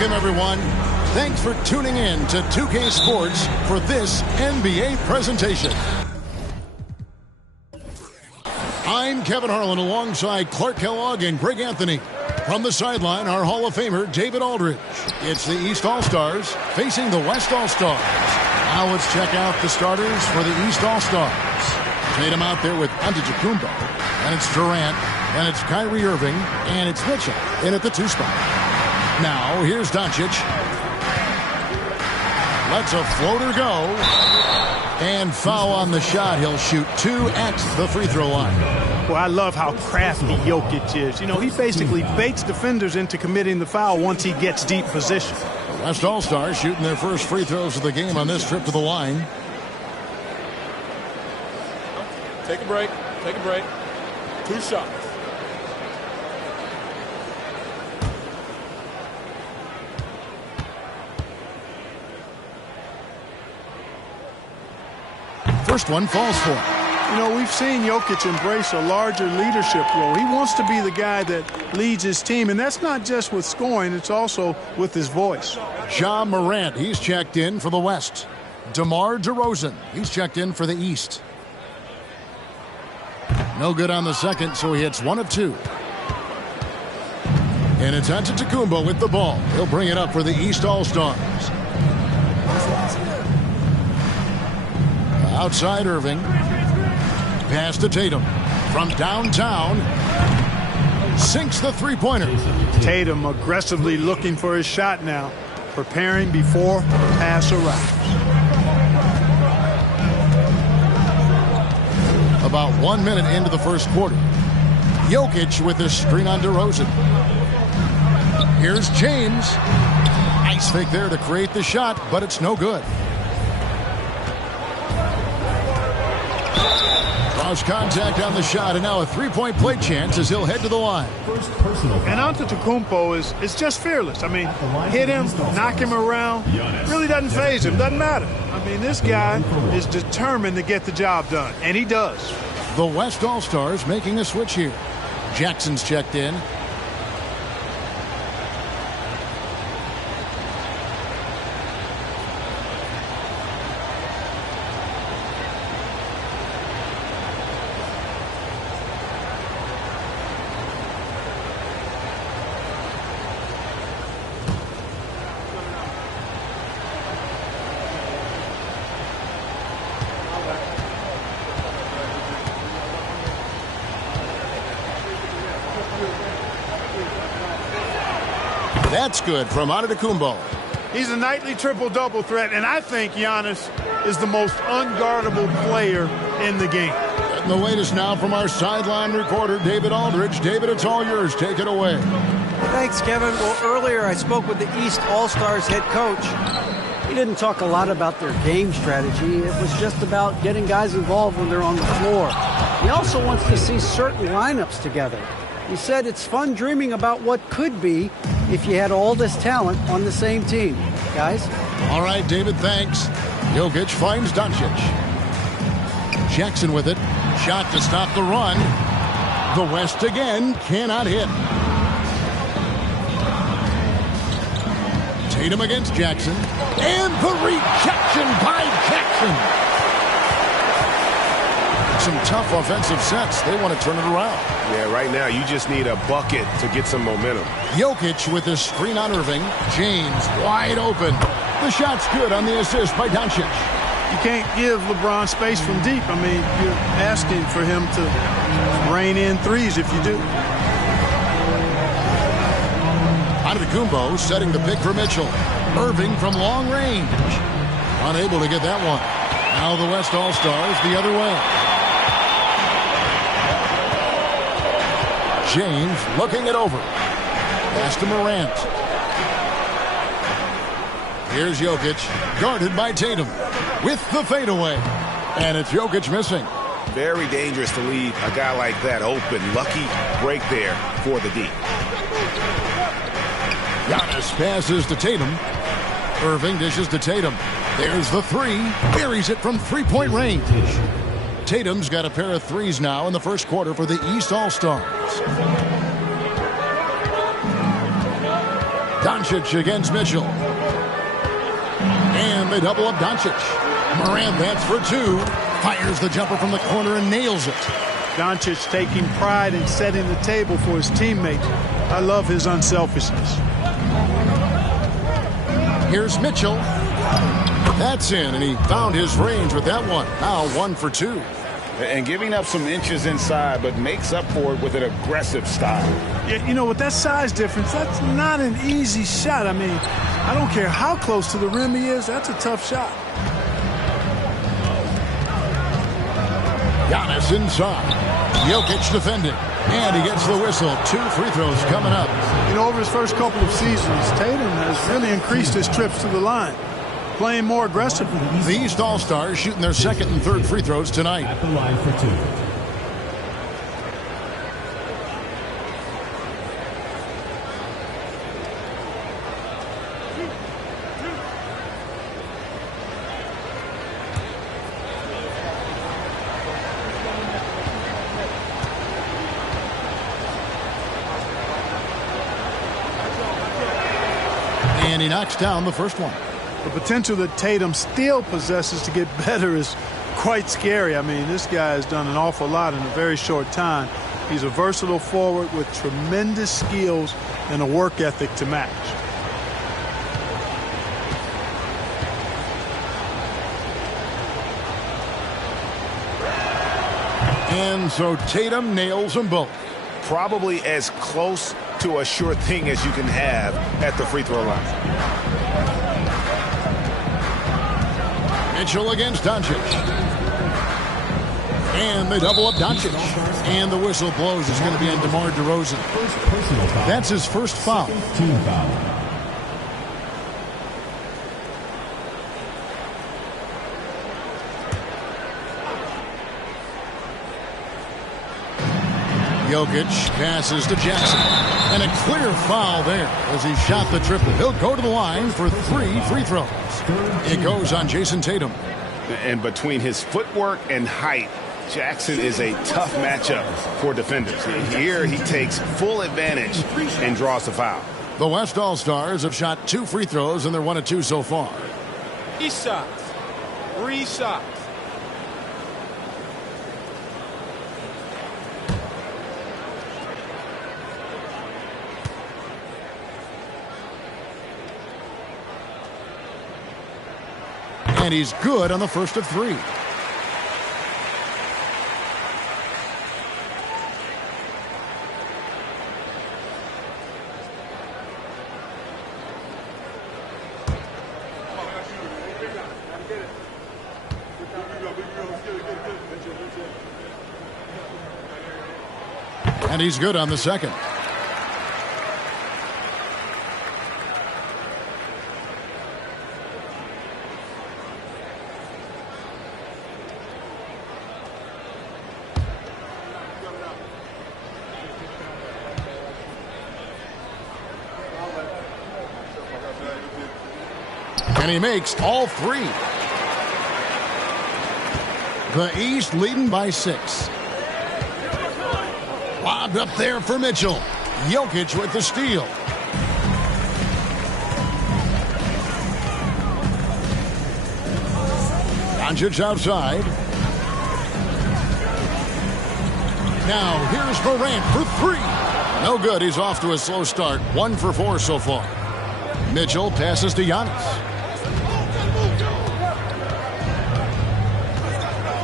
Welcome, everyone. Thanks for tuning in to 2K Sports for this NBA presentation. I'm Kevin Harlan alongside Clark Kellogg and Greg Anthony. From the sideline, our Hall of Famer, David Aldridge. It's the East All-Stars facing the West All-Stars. Now let's check out the starters for the East All-Stars. Tatum out there with Antetokounmpo. And it's Durant. And it's Kyrie Irving. And it's Mitchell in at the 2 spot. Now, here's Doncic. Lets a floater go. And foul on the shot. He'll shoot 2 at the free throw line. Well, I love how crafty Jokic is. You know, he basically baits defenders into committing the foul once he gets deep position. The West All-Stars shooting their first free throws of the game on this trip to the line. Take a break. Take a break. 2 shots. First one falls for him. You know, we've seen Jokic embrace a larger leadership role. He wants to be the guy that leads his team, and that's not just with scoring, it's also with his voice. Ja Morant, he's checked in for the West. DeMar DeRozan, he's checked in for the East. No good on the second, so he hits 1 of 2. And it's Antetokounmpo with the ball. He'll bring it up for the East All-Stars. Outside Irving. Pass to Tatum. From downtown. Sinks the three-pointer. Tatum aggressively looking for his shot now. Preparing before the pass arrives. About 1 minute into the first quarter. Jokic with his screen on DeRozan. Here's James. Nice fake there to create the shot, but it's no good. Draws contact on the shot, and now a three-point play chance as he'll head to the line. And Antetokounmpo is just fearless. I mean, hit him, knock him around. Really doesn't faze him. Doesn't matter. I mean, this guy is determined to get the job done, and he does. The West All-Stars making a switch here. Jackson's checked in. That's good from Antetokounmpo. He's a nightly triple-double threat, and I think Giannis is the most unguardable player in the game. And the latest now from our sideline reporter, David Aldridge. David, it's all yours. Take it away. Thanks, Kevin. Well, earlier I spoke with the East All-Stars head coach. He didn't talk a lot about their game strategy. It was just about getting guys involved when they're on the floor. He also wants to see certain lineups together. He said it's fun dreaming about what could be if you had all this talent on the same team. Guys? All right, David, thanks. Jokic finds Doncic. Jackson with it. Shot to stop the run. The West again cannot hit. Tatum against Jackson. And the rejection by Jackson. Some tough offensive sets. They want to turn it around. Yeah, right now you just need a bucket to get some momentum. Jokic with his screen on Irving. James wide open. The shot's good on the assist by Doncic. You can't give LeBron space from deep. I mean, you're asking for him to rain in threes if you do. Antetokounmpo setting the pick for Mitchell. Irving from long range. Unable to get that one. Now the West All-Stars the other way. James looking it over. Pass to Morant. Here's Jokic, guarded by Tatum, with the fadeaway. And it's Jokic missing. Very dangerous to leave a guy like that open. Lucky break there for the D. Giannis passes to Tatum. Irving dishes to Tatum. There's the three. Buries it from three-point range. Tatum's got a pair of threes now in the first quarter for the East All-Stars. Doncic against Mitchell. And they double up Doncic. Morant bats for two. Fires the jumper from the corner and nails it. Doncic taking pride in setting the table for his teammates. I love his unselfishness. Here's Mitchell. That's in, and he found his range with that one. Now 1 for 2. And giving up some inches inside, but makes up for it with an aggressive style. Yeah, you know, with that size difference, that's not an easy shot. I mean, I don't care how close to the rim he is, that's a tough shot. Giannis inside. Jokic defending. And he gets the whistle. 2 free throws coming up. You know, over his first couple of seasons, Tatum has really increased his trips to the line, playing more aggressively. The East All-Stars shooting their second and third free throws tonight. At the line for 2. And he knocks down the first one. The potential that Tatum still possesses to get better is quite scary. I mean, this guy has done an awful lot in a very short time. He's a versatile forward with tremendous skills and a work ethic to match. And so Tatum nails them both. Probably as close to a sure thing as you can have at the free throw line. Mitchell against Doncic. And they double up Doncic. And the whistle blows. It's going to be on DeMar DeRozan. That's his first foul. Team foul. Jokic passes to Jackson. And a clear foul there as he shot the triple. He'll go to the line for 3 free throws. It goes on Jason Tatum. And between his footwork and height, Jackson is a tough matchup for defenders. Here he takes full advantage and draws the foul. The West All-Stars have shot 2 free throws, and they're 1 of 2 so far. 3 shots. 3 shots. And he's good on the first of 3. And he's good on the second. And he makes all 3. The East leading by 6. Lobbed up there for Mitchell. Jokic with the steal. Doncic outside. Now here's Morant for 3. No good. He's off to a slow start. 1 for 4 so far. Mitchell passes to Giannis.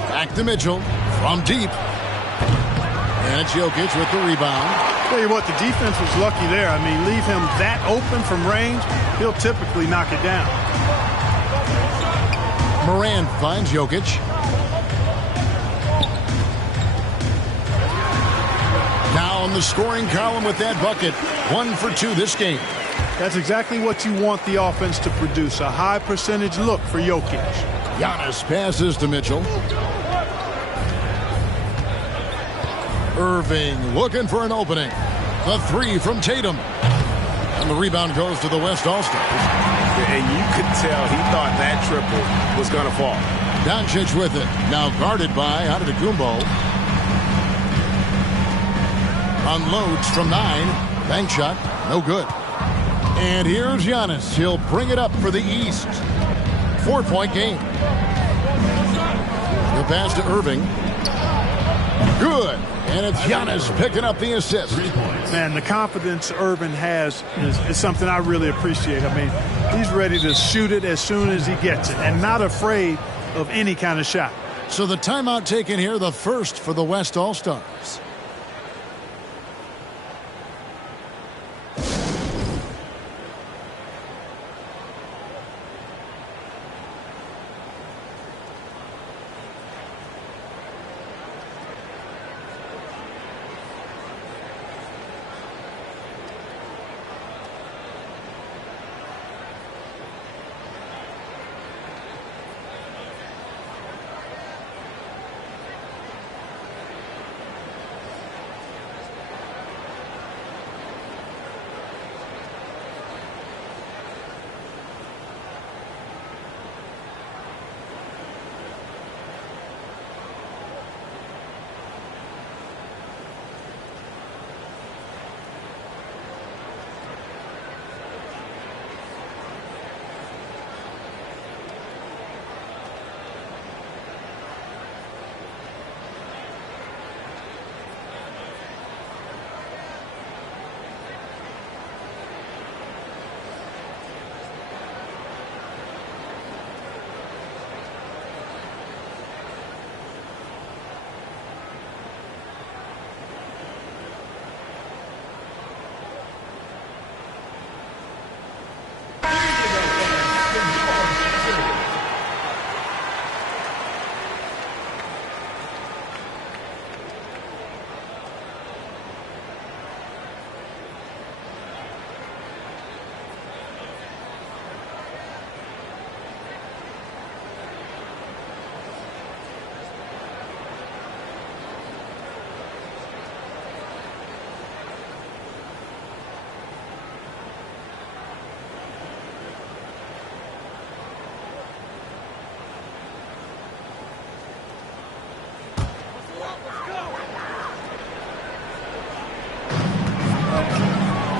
Back to Mitchell from deep. And it's Jokic with the rebound. Tell you what, the defense was lucky there. I mean, leave him that open from range, he'll typically knock it down. Morant finds Jokic. Now in the scoring column with that bucket. 1 for 2 this game. That's exactly what you want the offense to produce, a high percentage look for Jokic. Giannis passes to Mitchell. Irving looking for an opening. The 3 from Tatum. And the rebound goes to the West All-Stars. And you could tell he thought that triple was going to fall. Doncic with it. Now guarded by Antetokounmpo. Unloads from 9. Bank shot. No good. And here's Giannis. He'll bring it up for the East. 4-point game. The pass to Irving. Good. And it's Giannis picking up the assist. Man, the confidence Irving has is something I really appreciate. I mean, he's ready to shoot it as soon as he gets it and not afraid of any kind of shot. So the timeout taken here, the first for the West All-Stars.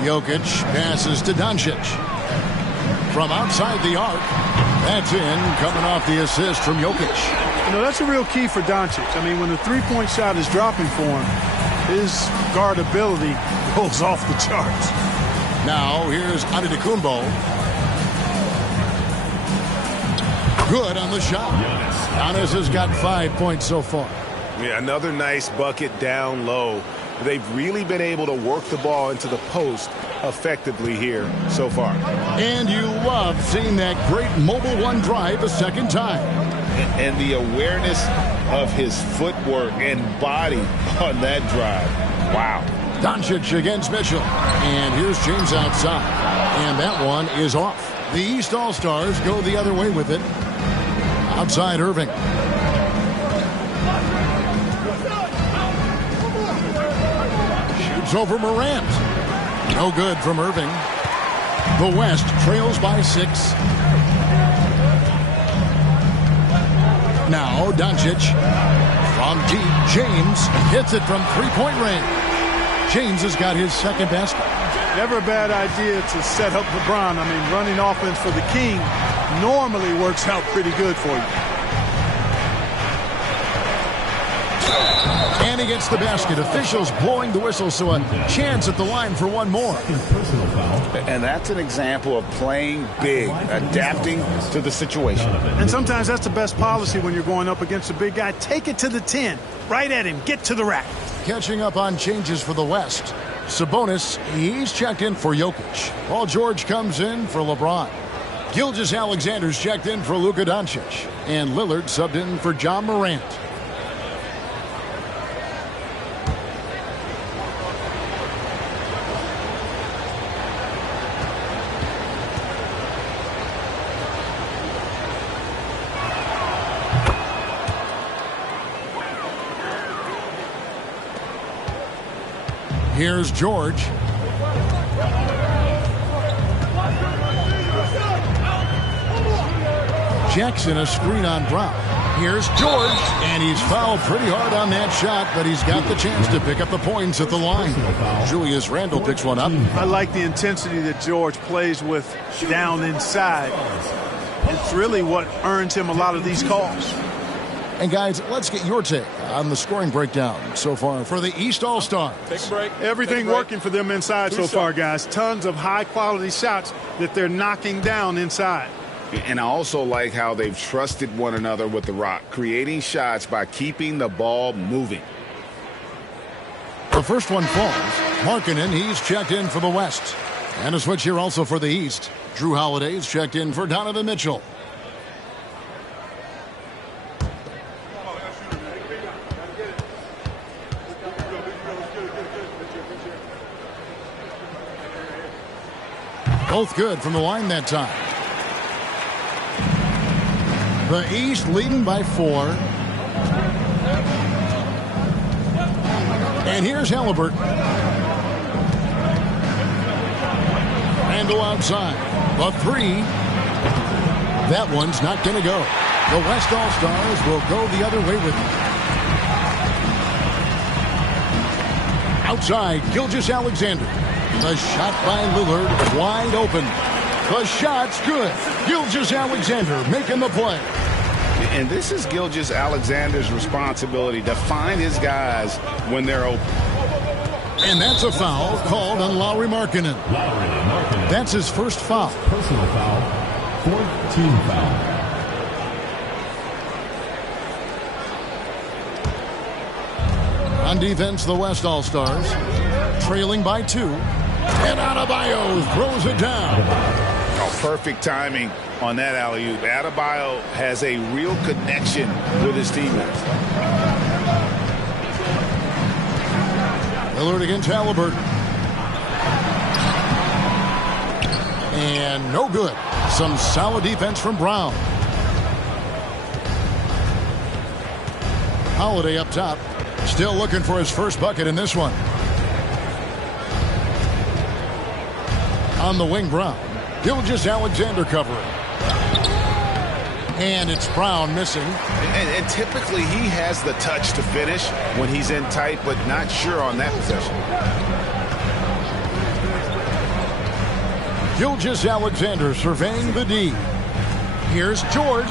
Jokic passes to Doncic. From outside the arc. That's in, coming off the assist from Jokic. You know, that's a real key for Doncic. I mean, when the three-point shot is dropping for him, his guard ability goes off the charts. Now, here's Antetokounmpo. Good on the shot. Giannis has got 5 points so far. Yeah, another nice bucket down low. They've really been able to work the ball into the post effectively here so far. And you love seeing that great mobile one drive a second time. And the awareness of his footwork and body on that drive. Wow. Doncic against Mitchell. And here's James outside. And that one is off. The East All-Stars go the other way with it. Outside Irving. Shoots over Morant. No good from Irving. The West trails by 6. Now Doncic from deep. James hits it from three-point range. James has got his second basket. Never a bad idea to set up LeBron. I mean, running offense for the King normally works out pretty good for you. And he gets the basket. Officials blowing the whistle, so a chance at the line for one more. And that's an example of playing big, adapting to the situation. And sometimes that's the best policy when you're going up against a big guy. Take it to the 10. Right at him. Get to the rack. Catching up on changes for the West. Sabonis, he's checked in for Jokic. Paul George comes in for LeBron. Gilgeous-Alexander's checked in for Luka Doncic. And Lillard subbed in for John Morant. Here's George. Jackson a screen on Brown. Here's George, and he's fouled pretty hard on that shot, but he's got the chance to pick up the points at the line. Julius Randle picks one up. I like the intensity that George plays with down inside. It's really what earns him a lot of these calls. And guys, let's get your take on the scoring breakdown so far for the East All-Stars. Take a break. Everything working for them inside so far, guys. Tons of high-quality shots that they're knocking down inside. And I also like how they've trusted one another with the rock, creating shots by keeping the ball moving. The first one falls. Markkanen, he's checked in for the West. And a switch here also for the East. Drew Holiday's checked in for Donovan Mitchell. Both good from the line that time. The East leading by 4. And here's Halliburton. Randle outside. The 3. That one's not going to go. The West All-Stars will go the other way with it. Outside, Gilgeous-Alexander. The shot by Lillard, wide open. The shot's good. Gilgeous-Alexander making the play. And this is Gilgeous-Alexander's responsibility to find his guys when they're open. And that's a foul called on Lauri Markkanen. That's his first foul. Personal foul, 14th foul. On defense, the West All-Stars trailing by 2. And Adebayo throws it down. Oh, perfect timing on that alley-oop. Adebayo has a real connection with his teammates. Lillard against Halliburton. And no good. Some solid defense from Brown. Holiday up top. Still looking for his first bucket in this one. On the wing, Brown. Gilgeous-Alexander covering. And it's Brown missing. And typically he has the touch to finish when he's in tight, but not sure on that possession. Gilgeous-Alexander surveying the D. Here's George.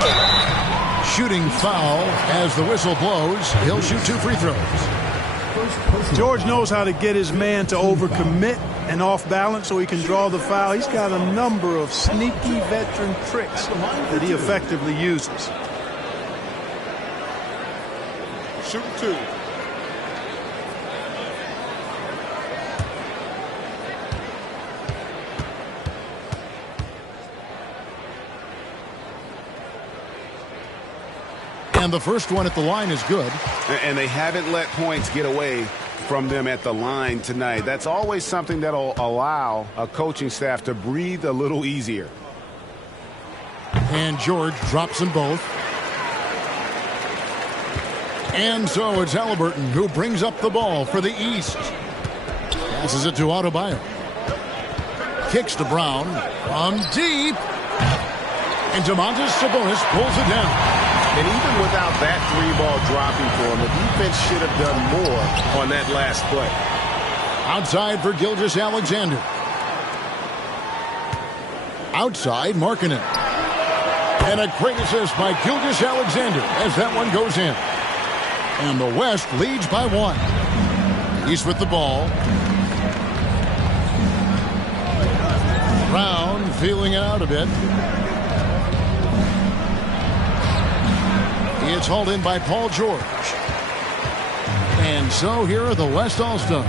Shooting foul as the whistle blows. He'll shoot 2 free throws. George knows how to get his man to overcommit and off balance so he can draw the foul. He's got a number of sneaky veteran tricks that he effectively uses. Shoot 2. And the first one at the line is good. And they haven't let points get away from them at the line tonight. That's always something that'll allow a coaching staff to breathe a little easier. And George drops them both. And so it's Halliburton who brings up the ball for the East. Passes it to Adebayo. Kicks to Brown. From deep. And Domantas Sabonis pulls it down. And even without that 3-ball dropping for him, the defense should have done more on that last play. Outside for Gilgeous-Alexander. Outside, Markkanen. And a great assist by Gilgeous-Alexander as that one goes in. And the West leads by 1. East with the ball. Brown feeling out a bit. It's hauled in by Paul George. And so here are the West All-Stars.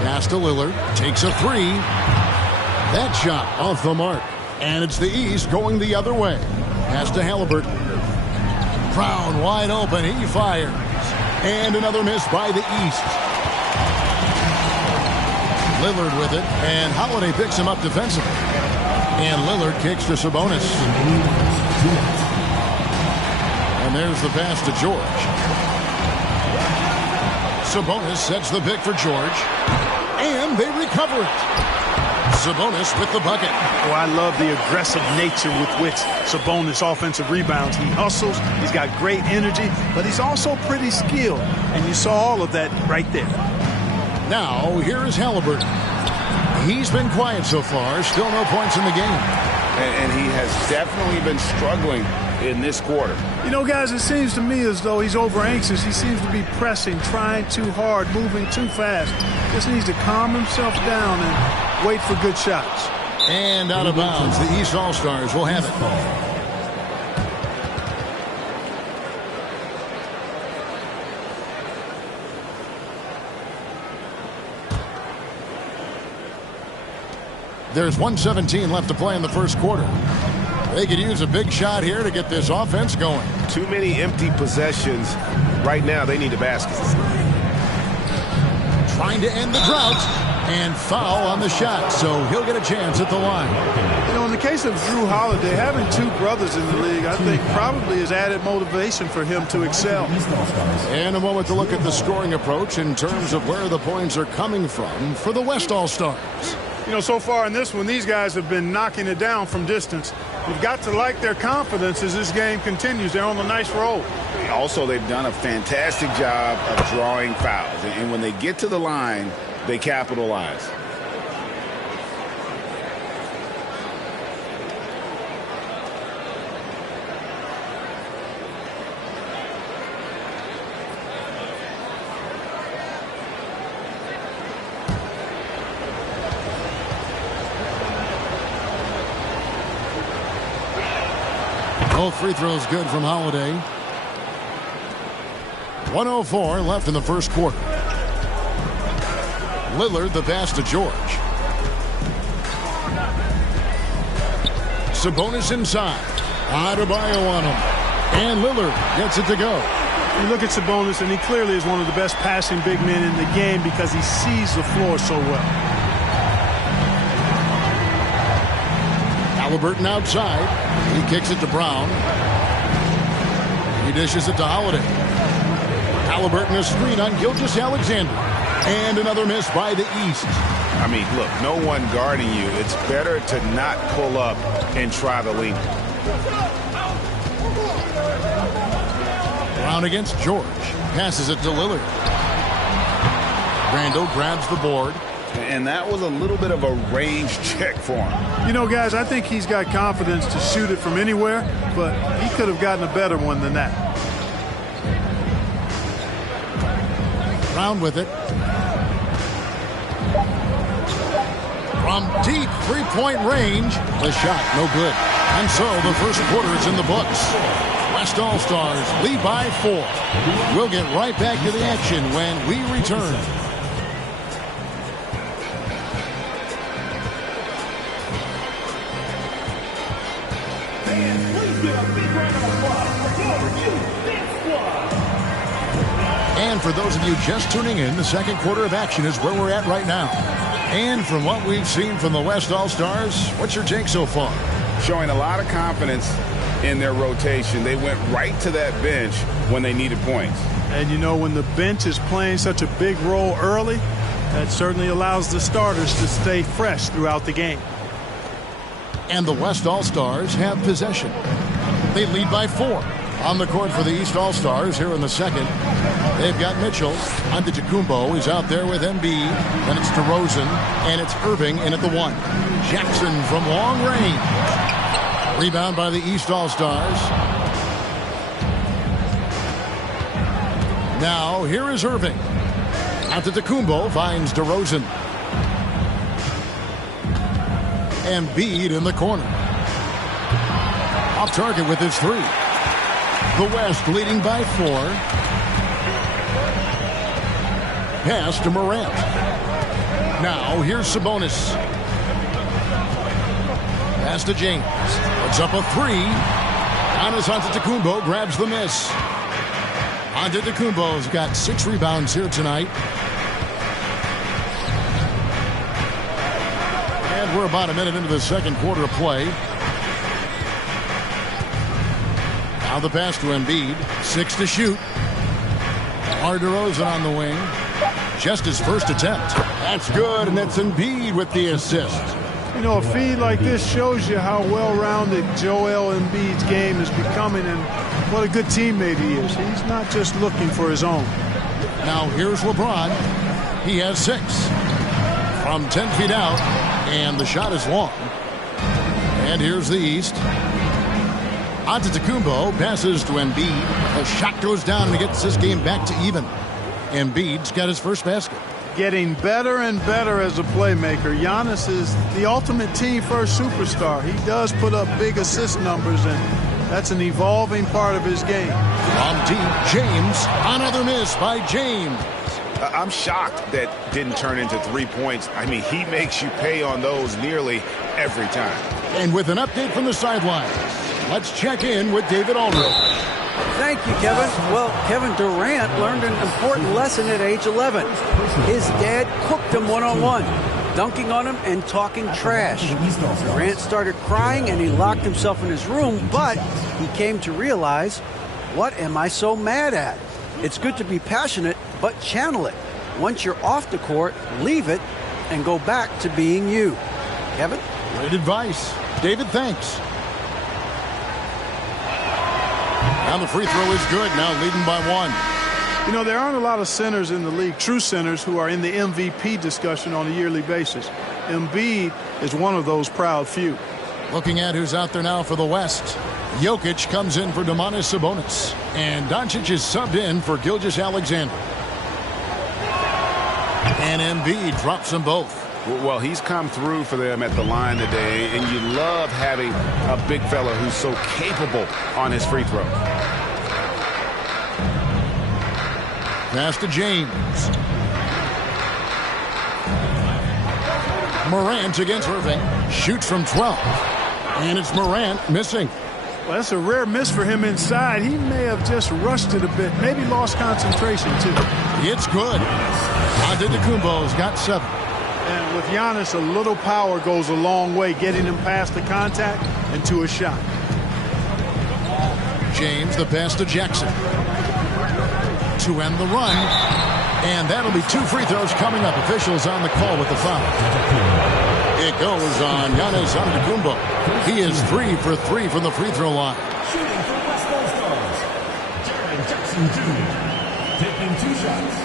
Pass to Lillard. Takes a 3. That shot off the mark. And it's the East going the other way. Pass to Halliburton. Brown wide open. He fires. And another miss by the East. Lillard with it. And Holiday picks him up defensively. And Lillard kicks to Sabonis. And there's the pass to George. Sabonis sets the pick for George. And they recover it. Sabonis with the bucket. Oh, I love the aggressive nature with which Sabonis offensive rebounds. He hustles, he's got great energy, but he's also pretty skilled. And you saw all of that right there. Now, here is Halliburton. He's been quiet so far. Still no points in the game. And he has definitely been struggling in this quarter. You know, guys, it seems to me as though he's over-anxious. He seems to be pressing, trying too hard, moving too fast. Just needs to calm himself down and wait for good shots. And out of bounds, the East All-Stars will have it. There's 1:17 left to play in the first quarter. They could use a big shot here to get this offense going. Too many empty possessions. Right now, they need a basket. Trying to end the drought. And foul on the shot, so he'll get a chance at the line. You know, in the case of Drew Holiday, having two brothers in the league, I think probably is added motivation for him to excel. And a moment to look at the scoring approach in terms of where the points are coming from for the West All-Stars. You know, so far in this one, these guys have been knocking it down from distance. You've got to like their confidence as this game continues. They're on a nice roll. Also, they've done a fantastic job of drawing fouls. And when they get to the line, they capitalize. Both free throws good from Holiday. 1:04 left in the first quarter. Lillard the pass to George. Sabonis inside. Adebayo on him. And Lillard gets it to go. You look at Sabonis, and he clearly is one of the best passing big men in the game because he sees the floor so well. Halliburton outside. He kicks it to Brown. He dishes it to Holiday. Halliburton a screen on Gilgeous-Alexander. And another miss by the East. I mean, look, no one guarding you. It's better to not pull up and try the lean. Brown against George. Passes it to Lillard. Randall grabs the board. And that was a little bit of a range check for him. You know, guys, I think he's got confidence to shoot it from anywhere, but he could have gotten a better one than that. Brown with it. From deep three-point range, the shot no good. And so the first quarter is in the books. West All-Stars lead by 4. We'll get right back to the action when we return. And for those of you just tuning in, the second quarter of action is where we're at right now. And from what we've seen from the West All-Stars, what's your take so far? Showing a lot of confidence in their rotation. They went right to that bench when they needed points. And you know, when the bench is playing such a big role early, that certainly allows the starters to stay fresh throughout the game. And the West All-Stars have possession. They lead by 4. On the court for the East All-Stars here in the second. They've got Mitchell. Antetokounmpo is out there with Embiid. Then it's DeRozan. And it's Irving in at the 1. Jackson from long range. Rebound by the East All-Stars. Now here is Irving. Antetokounmpo finds DeRozan. Embiid in the corner. Off target with his 3. The West leading by 4. Pass to Morant. Now here's Sabonis. Pass to James. Puts up a 3. Giannis Antetokounmpo grabs the miss. Antetokounmpo's got 6 rebounds here tonight. And we're about a minute into the second quarter of play. Now the pass to Embiid. 6 to shoot. DeRozan on the wing. Just his first attempt. That's good, and that's Embiid with the assist. You know, a feed like this shows you how well-rounded Joel Embiid's game is becoming and what a good teammate he is. He's not just looking for his own. Now here's LeBron. He has 6 from 10 feet out, and the shot is long. And here's the East. Antetokounmpo passes to Embiid. The shot goes down and he gets this game back to even. Embiid's got his first basket. Getting better and better as a playmaker. Giannis is the ultimate team-first superstar. He does put up big assist numbers, and that's an evolving part of his game. From deep, James. Another miss by James. I'm shocked that didn't turn into 3 points. I mean, he makes you pay on those nearly every time. And with an update from the sidelines, let's check in with David Aldridge. Thank you, Kevin. Well, Kevin Durant learned an important lesson at age 11. His dad cooked him one-on-one, dunking on him and talking trash. Durant started crying and he locked himself in his room, but he came to realize, what am I so mad at? It's good to be passionate, but channel it. Once you're off the court, leave it and go back to being you. Kevin? Great advice. David, thanks. Now the free throw is good, now leading by 1. You know, there aren't a lot of centers in the league, true centers, who are in the MVP discussion on a yearly basis. Embiid is one of those proud few. Looking at who's out there now for the West. Jokic comes in for Domantas Sabonis. And Doncic is subbed in for Gilgeous-Alexander. And Embiid drops them both. Well, he's come through for them at the line today, and you love having a big fella who's so capable on his free throw. Pass to James. Morant against Irving. Shoots from 12. And it's Morant missing. Well, that's a rare miss for him inside. He may have just rushed it a bit. Maybe lost concentration, too. It's good. Antetokounmpo's got 7. And with Giannis, a little power goes a long way, getting him past the contact and to a shot. James, the pass to Jackson. To end the run. And that'll be 2 free throws coming up. Officials on the call with the foul. It goes on Giannis Antetokounmpo. He is 3 for 3 from the free throw line. Shooting for West All-Stars, Jaren Jackson Jr. taking 2 shots.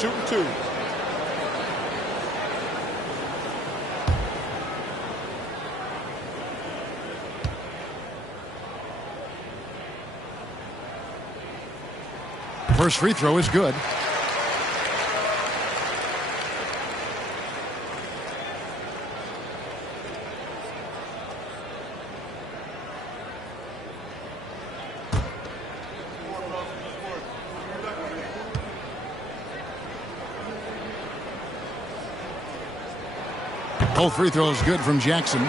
Shooting 2. First free throw is good. Both free throws good from Jackson.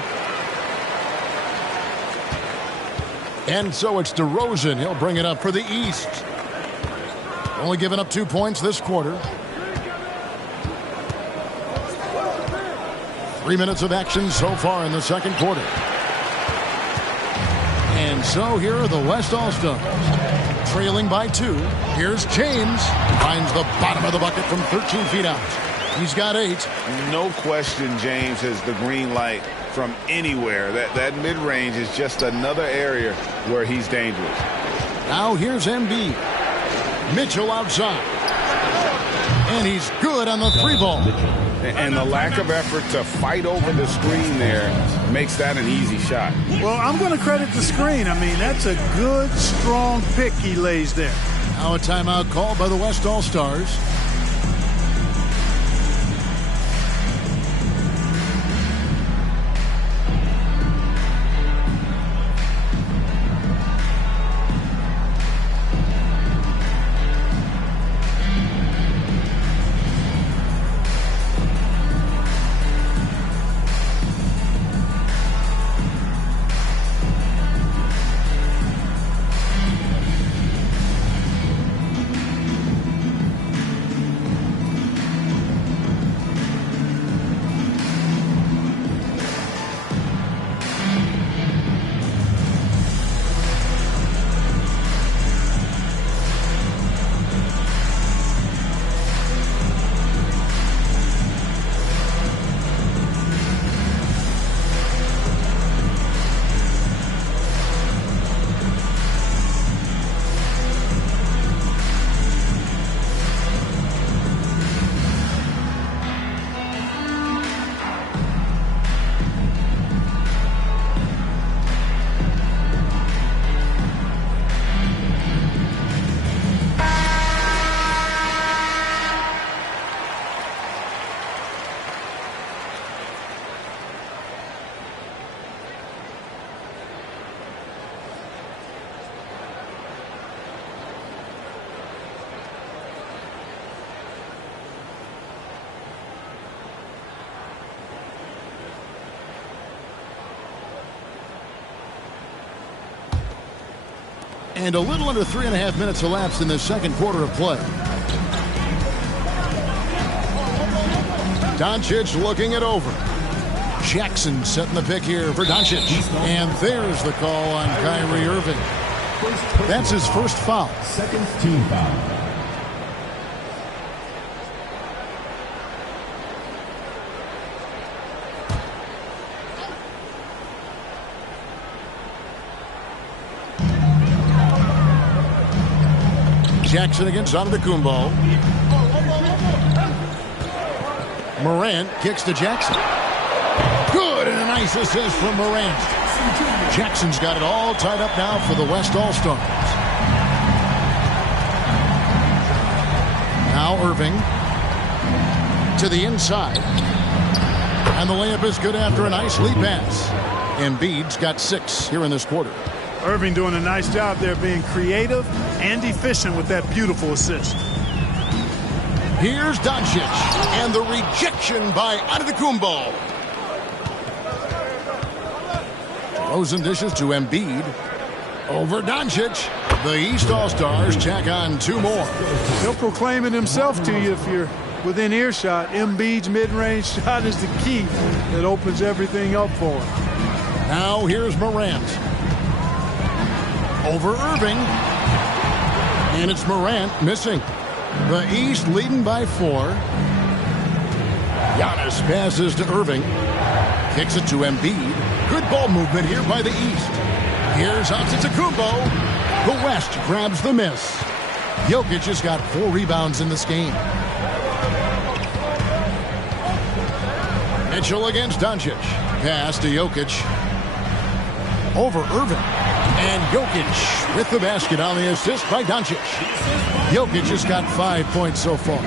And so it's DeRozan. He'll bring it up for the East. Only given up 2 points this quarter. 3 minutes of action so far in the second quarter. And so here are the West All-Stars. Trailing by 2. Here's James. Finds the bottom of the bucket from 13 feet out. He's got 8. No question James has the green light from anywhere. That mid-range is just another area where he's dangerous. Now here's Embiid. Mitchell outside. And he's good on the 3 ball. And the lack of effort to fight over the screen there makes that an easy shot. Well, I'm going to credit the screen. I mean, that's a good, strong pick he lays there. Now a timeout called by the West All-Stars. And a little under 3.5 minutes elapsed in the second quarter of play. Doncic looking it over. Jackson setting the pick here for Doncic. And there's the call on Kyrie Irving. That's his first foul. Second team foul. Jackson against Antetokounmpo. Morant kicks to Jackson. Good, and a nice assist from Morant. Jackson's got it all tied up now for the West All-Stars. Now Irving to the inside. And the layup is good after a nice lead pass. Embiid's got 6 here in this quarter. Irving doing a nice job there being creative and efficient with that beautiful assist. Here's Doncic, and the rejection by Antetokounmpo. Rosen dishes to Embiid. Over Doncic. The East All-Stars tack on 2 more. He'll proclaim it himself to you if you're within earshot. Embiid's mid-range shot is the key that opens everything up for him. Now here's Morant. Over Irving. And it's Morant missing. The East leading by 4. Giannis passes to Irving. Kicks it to Embiid. Good ball movement here by the East. Here's Antetokounmpo. The West grabs the miss. Jokic has got 4 rebounds in this game. Mitchell against Doncic. Pass to Jokic. Over Irving. And Jokic with the basket on the assist by Doncic. Jokic has got 5 points so far.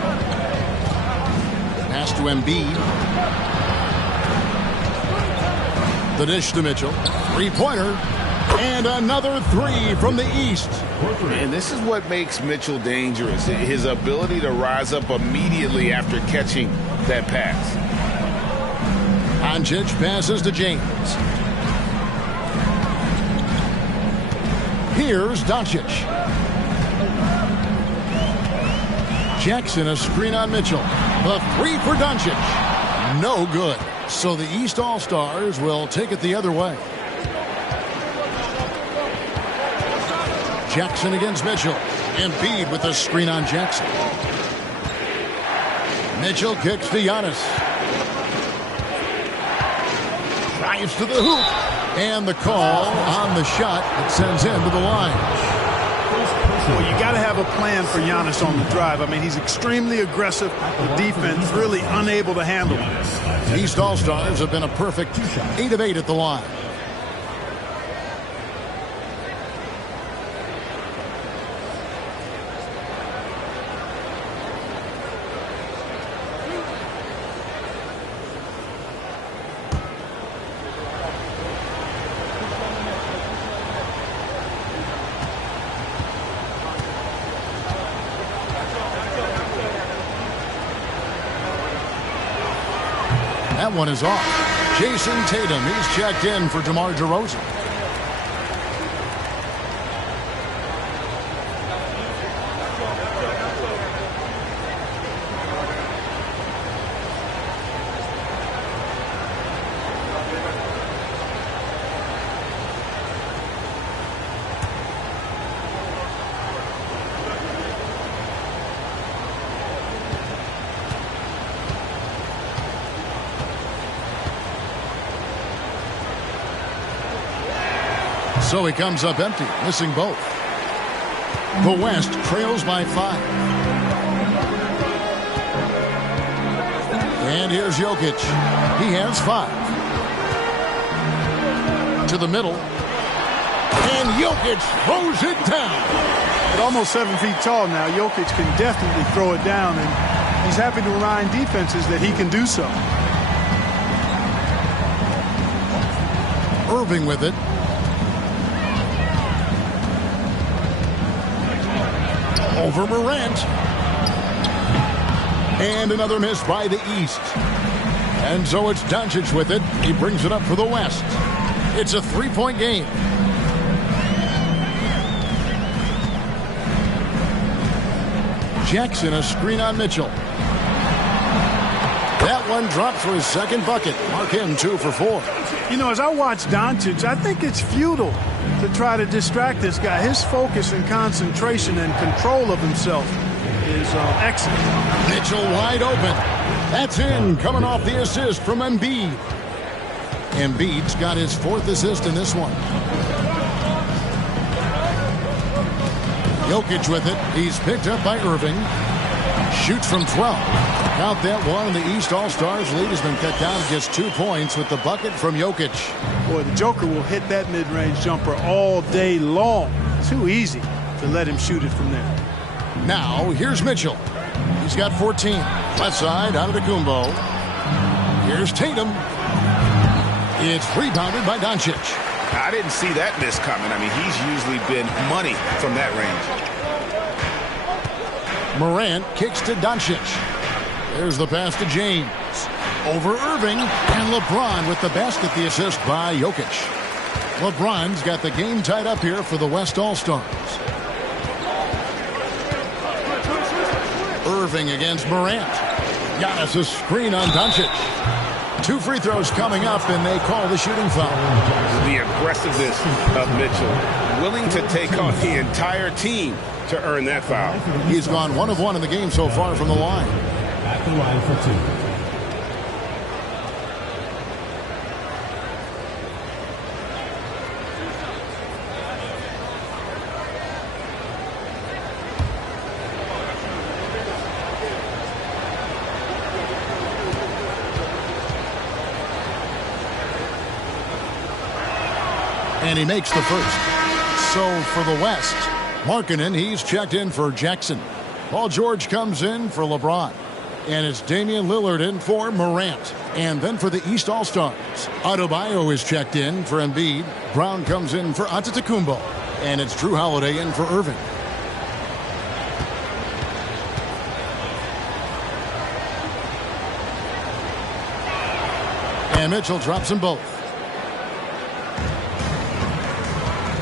Pass to Embiid. The dish to Mitchell. 3-pointer. And another 3 from the East. And this is what makes Mitchell dangerous. His ability to rise up immediately after catching that pass. Doncic passes to James. Here's Doncic. Jackson, a screen on Mitchell. The 3 for Doncic. No good. So the East All-Stars will take it the other way. Jackson against Mitchell. Embiid with a screen on Jackson. Mitchell kicks to Giannis. Drives to the hoop. And the call on the shot that sends him to the line. Well, you got to have a plan for Giannis on the drive. I mean, he's extremely aggressive. The defense really unable to handle him. East All-Stars have been a perfect 8 of 8 at the line. That one is off. Jason Tatum, he's checked in for DeMar DeRozan. So he comes up empty, missing both. The West trails by 5. And here's Jokic. He has 5. To the middle. And Jokic throws it down. At almost 7 feet tall now, Jokic can definitely throw it down, and he's happy to remind defenses that he can do so. Irving with it. Over Morant. And another miss by the East. And so it's Doncic with it. He brings it up for the West. It's a 3-point game. Jackson a screen on Mitchell. That one dropped for his second bucket. Mark him 2 for 4. You know, as I watch Doncic, I think it's futile to try to distract this guy. His focus and concentration and control of himself is excellent. Mitchell wide open. That's in, coming off the assist from Embiid. Embiid's got his 4th assist in this one. Jokic with it. He's picked up by Irving. Shoots from 12. Count that one, and the East All-Stars lead has been cut down to just 2 points with the bucket from Jokic. Boy, the Joker will hit that mid-range jumper all day long. Too easy to let him shoot it from there. Now, here's Mitchell. He's got 14. Left side, out of the Kumbo. Here's Tatum. It's rebounded by Doncic. I didn't see that miss coming. I mean, he's usually been money from that range. Morant kicks to Doncic. There's the pass to James. Over Irving. And LeBron with the basket, the assist by Jokic. LeBron's got the game tied up here for the West All-Stars. Irving against Morant. Giannis a screen on Doncic. 2 free throws coming up, and they call the shooting foul. The aggressiveness of Mitchell, willing to take on the entire team to earn that foul. He's gone 1 of 1 in the game so far from the line. At the line for 2. And he makes the first. So for the West, Markkanen, he's checked in for Jackson. Paul George comes in for LeBron. And it's Damian Lillard in for Morant. And then for the East All-Stars, Adebayo is checked in for Embiid. Brown comes in for Antetokounmpo. And it's Drew Holiday in for Irving. And Mitchell drops them both.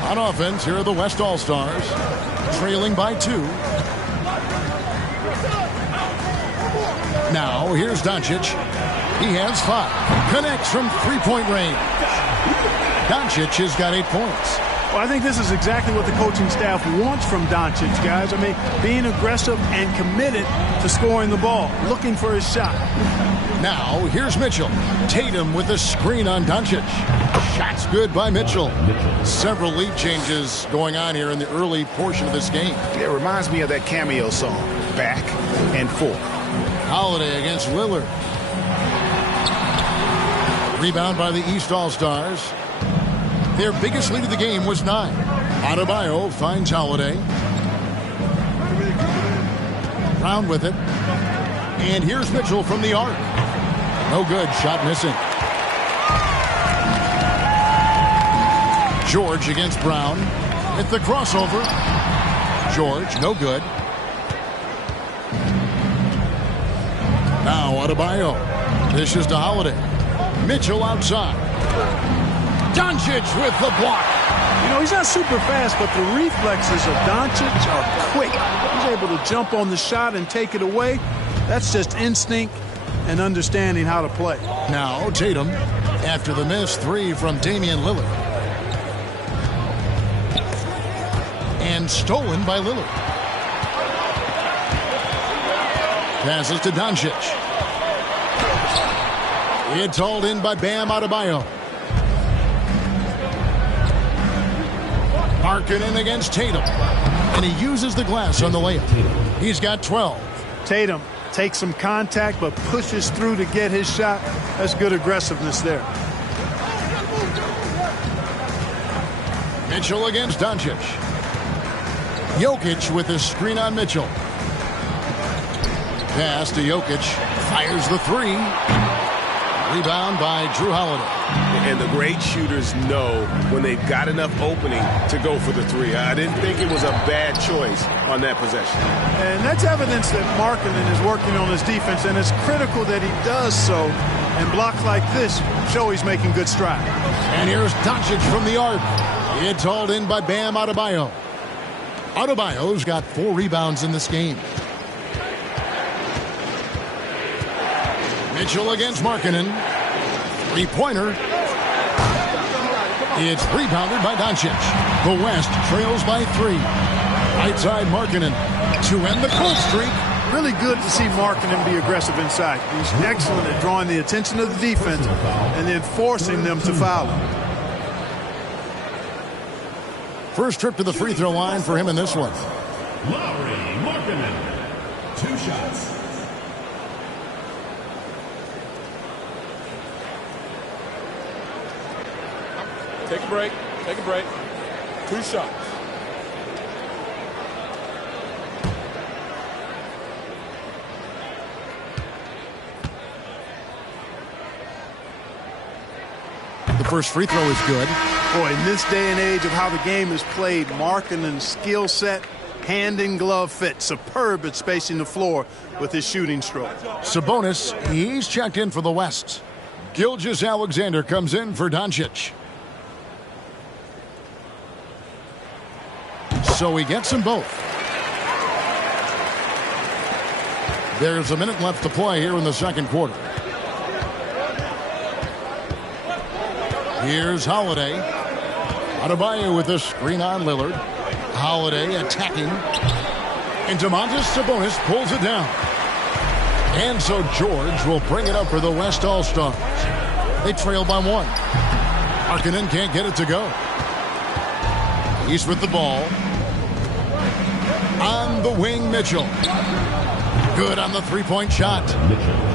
On offense, here are the West All-Stars, trailing by 2. Now, here's Doncic. He has 5. Connects from 3-point range. Doncic has got 8 points. Well, I think this is exactly what the coaching staff wants from Doncic, guys. I mean, being aggressive and committed to scoring the ball, looking for his shot. Now, here's Mitchell. Tatum with a screen on Doncic. Shots good by Mitchell. Several lead changes going on here in the early portion of this game. It reminds me of that cameo song, Back and Forth. Holiday against Lillard. Rebound by the East All-Stars. Their biggest lead of the game was 9. Adebayo finds Holiday. Brown with it. And here's Mitchell from the arc. No good. Shot missing. George against Brown. At the crossover. George, no good. Now Adebayo. Dishes to Holiday. Mitchell outside. Doncic with the block. You know, he's not super fast, but the reflexes of Doncic are quick. He's able to jump on the shot and take it away. That's just instinct and understanding how to play. Now Tatum, after the missed 3 from Damian Lillard. And stolen by Lillard. Passes to Doncic. It's hauled in by Bam Adebayo. Markkanen against Tatum. And he uses the glass on the layup. He's got 12. Tatum takes some contact but pushes through to get his shot. That's good aggressiveness there. Mitchell against Doncic. Jokic with his screen on Mitchell. Pass to Jokic. Fires the 3. Rebound by Drew Holiday. And the great shooters know when they've got enough opening to go for the 3. I didn't think it was a bad choice on that possession. And that's evidence that Markkanen is working on his defense, and it's critical that he does so. And blocks like this show he's making good strides. And here's Doncic from the arc. It's hauled in by Bam Adebayo. Adebayo's got 4 rebounds in this game. Mitchell against Markkanen. Three-pointer. It's rebounded by Doncic. The West trails by 3. Right side Markkanen to end the cold streak. Really good to see Markkanen be aggressive inside. He's excellent at drawing the attention of the defense and then forcing them to foul him. First trip to the free throw line for him in this one. Lowry Markkanen. 2 shots. Take a break. Take a break. 2 shots. The first free throw is good. Boy, in this day and age of how the game is played, Markkanen's skill set, hand and glove fit, superb at spacing the floor with his shooting stroke. Sabonis, he's checked in for the West. Gilgeous-Alexander comes in for Doncic. So he gets them both. There's a minute left to play here in the second quarter. Here's Holiday. Adebayo with a screen on Lillard. Holiday attacking. And Domantas Sabonis pulls it down. And so George will bring it up for the West All-Stars. They trail by 1. Markkanen can't get it to go. He's with the ball. On the wing, Mitchell. Good on the three-point shot.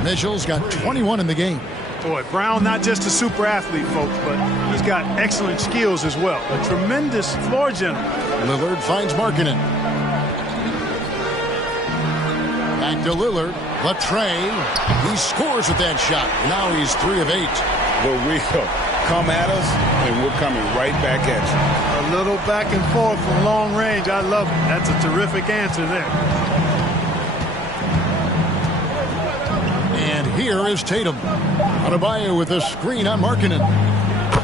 Mitchell's got 21 in the game. Boy, Brown not just a super athlete, folks, but he's got excellent skills as well. A tremendous floor general. Lillard finds Markkanen. Back to Lillard. Latre. He scores with that shot. Now he's 3 of 8. The real come at us, and we're coming right back at you. A little back and forth from long range. I love it. That's a terrific answer there. And here is Tatum. Adebayo with a screen on Markkanen.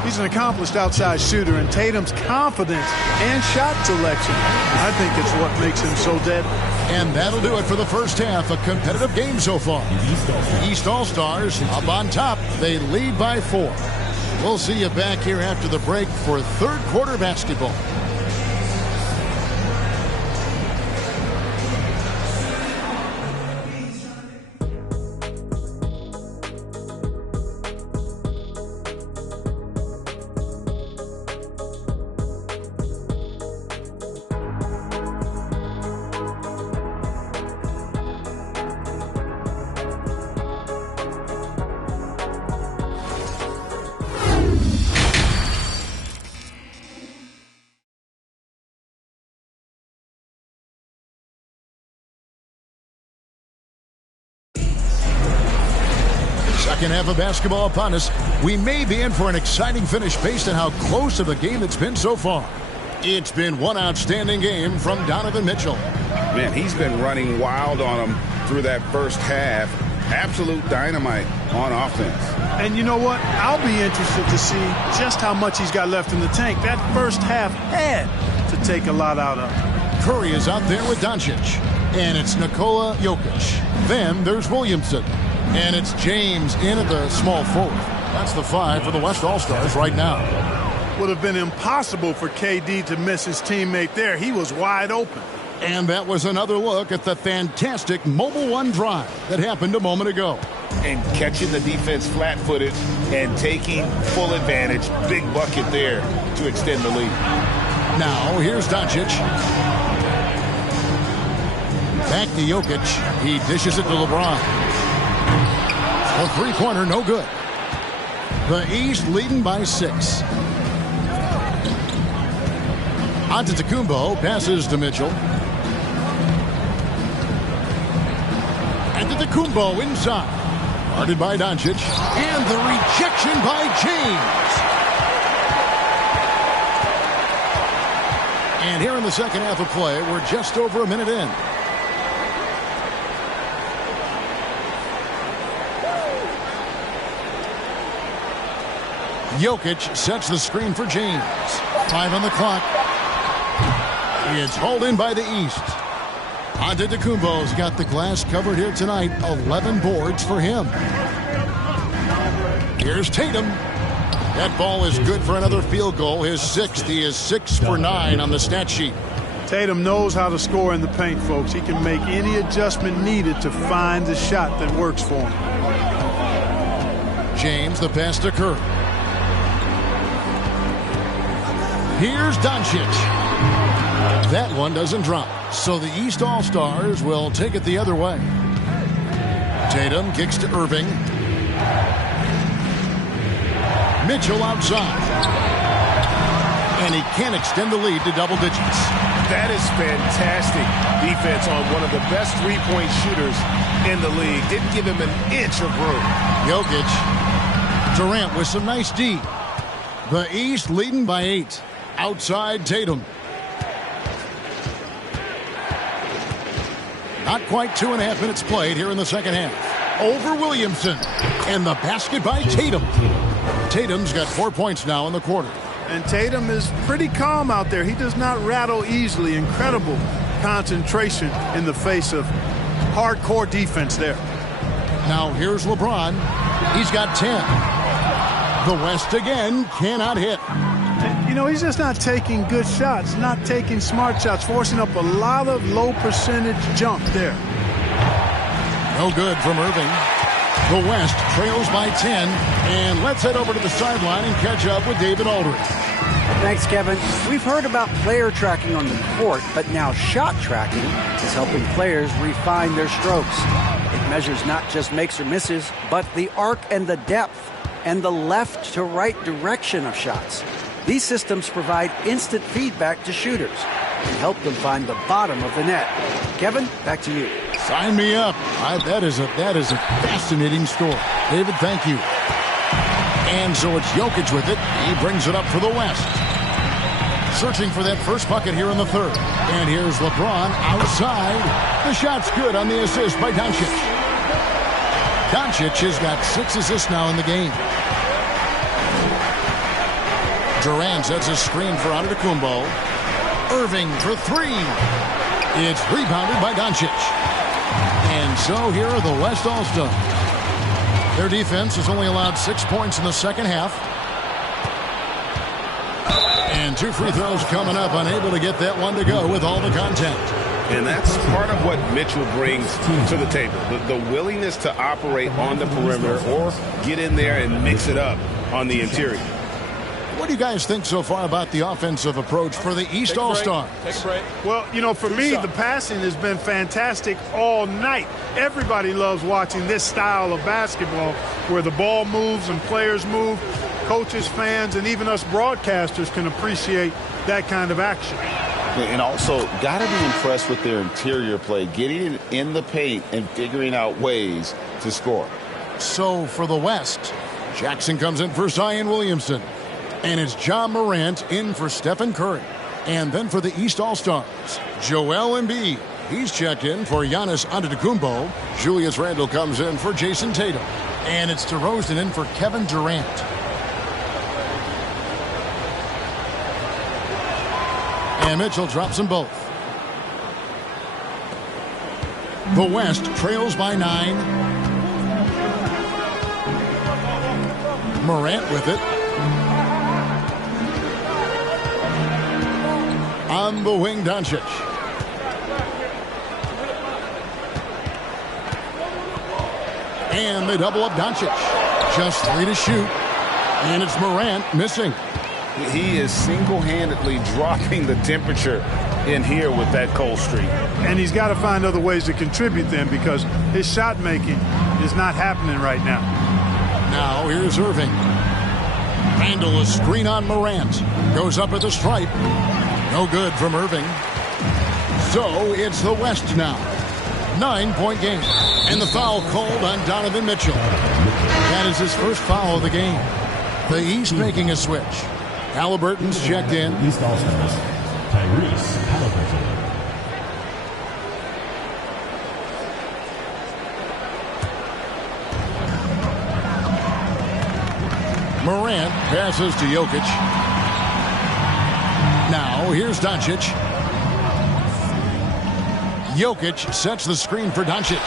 He's an accomplished outside shooter, and Tatum's confidence and shot selection, I think it's what makes him so deadly. And that'll do it for the first half. A competitive game so far. East All-Stars up on top. They lead by 4. We'll see you back here after the break for third quarter basketball. Second half of basketball upon us. We may be in for an exciting finish based on how close of a game it's been so far. It's been one outstanding game from Donovan Mitchell. Man, he's been running wild on him through that first half. Absolute dynamite on offense. And you know what? I'll be interested to see just how much he's got left in the tank. That first half had to take a lot out of him. Curry is out there with Doncic. And it's Nikola Jokic. Then there's Williamson. And it's James in at the small forward. That's the 5 for the West All-Stars right now. Would have been impossible for KD to miss his teammate there. He was wide open. And that was another look at the fantastic Mobile One drive that happened a moment ago. And catching the defense flat-footed and taking full advantage. Big bucket there to extend the lead. Now, here's Doncic. Back to Jokic. He dishes it to LeBron. A three-pointer, no good. The East leading by 6. Antetokounmpo passes to Mitchell. Antetokounmpo inside. Guarded by Doncic. And the rejection by James. And here in the second half of play, we're just over a minute in. Jokic sets the screen for James. 5 on the clock. It's hauled in by the East. Antetokounmpo's got the glass covered here tonight. 11 boards for him. Here's Tatum. That ball is good for another field goal. His 6th. He is 6 for 9 on the stat sheet. Tatum knows how to score in the paint, folks. He can make any adjustment needed to find the shot that works for him. James, the pass to Curry. Here's Doncic. That one doesn't drop. So the East All-Stars will take it the other way. Tatum kicks to Irving. Mitchell outside. And he can't extend the lead to double digits. That is fantastic defense on one of the best three-point shooters in the league. Didn't give him an inch of room. Jokic. Durant with some nice D. The East leading by 8. Outside Tatum. Not quite 2.5 minutes played here in the second half. Over Williamson. And the basket by Tatum. Tatum's got 4 points now in the quarter. And Tatum is pretty calm out there. He does not rattle easily. Incredible concentration in the face of hardcore defense there. Now here's LeBron. He's got 10. The West again cannot hit. You know, he's just not taking good shots, not taking smart shots, forcing up a lot of low percentage jump there. No good from Irving. The West trails by 10. And let's head over to the sideline and catch up with David Aldridge. Thanks, Kevin. We've heard about player tracking on the court, but now shot tracking is helping players refine their strokes. It measures not just makes or misses, but the arc and the depth and the left to right direction of shots. These systems provide instant feedback to shooters and help them find the bottom of the net. Kevin, back to you. Sign me up. That is a fascinating story. David, thank you. And so it's Jokic with it. He brings it up for the West. Searching for that first bucket here in the third. And here's LeBron outside. The shot's good on the assist by Doncic. Doncic has got 6 assists now in the game. Durant sets a screen for Antetokounmpo. Irving for 3. It's rebounded by Doncic. And so here are the West All-Stars. Their defense has only allowed 6 points in the second half. And 2 free throws coming up, unable to get that one to go with all the contact. And that's part of what Mitchell brings to the table. The willingness to operate on the perimeter or get in there and mix it up on the interior. What do you guys think so far about the offensive approach for the East All-Stars? Take a break. Well, you know, for me, the passing has been fantastic all night. Everybody loves watching this style of basketball where the ball moves and players move. Coaches, fans, and even us broadcasters can appreciate that kind of action. And also, got to be impressed with their interior play, getting in the paint and figuring out ways to score. So for the West, Jackson comes in for Zion Williamson. And it's John Morant in for Stephen Curry. And then for the East All-Stars, Joel Embiid. He's checked in for Giannis Antetokounmpo. Julius Randle comes in for Jason Tatum. And it's DeRozan in for Kevin Durant. And Mitchell drops them both. The West trails by 9. Morant with it. On the wing, Doncic. And they double up Doncic. Just 3 to shoot. And it's Morant missing. He is single-handedly dropping the temperature in here with that cold streak. And he's got to find other ways to contribute then because his shot making is not happening right now. Now here's Irving. Randle a screen on Morant. Goes up at the stripe. No good from Irving. So it's the West now. 9-point game. And the foul called on Donovan Mitchell. That is his first foul of the game. The East making a switch. Halliburton's checked in. East All-Stars, Tyrese Halliburton. Morant passes to Jokic. Now here's Doncic. Jokic sets the screen for Doncic.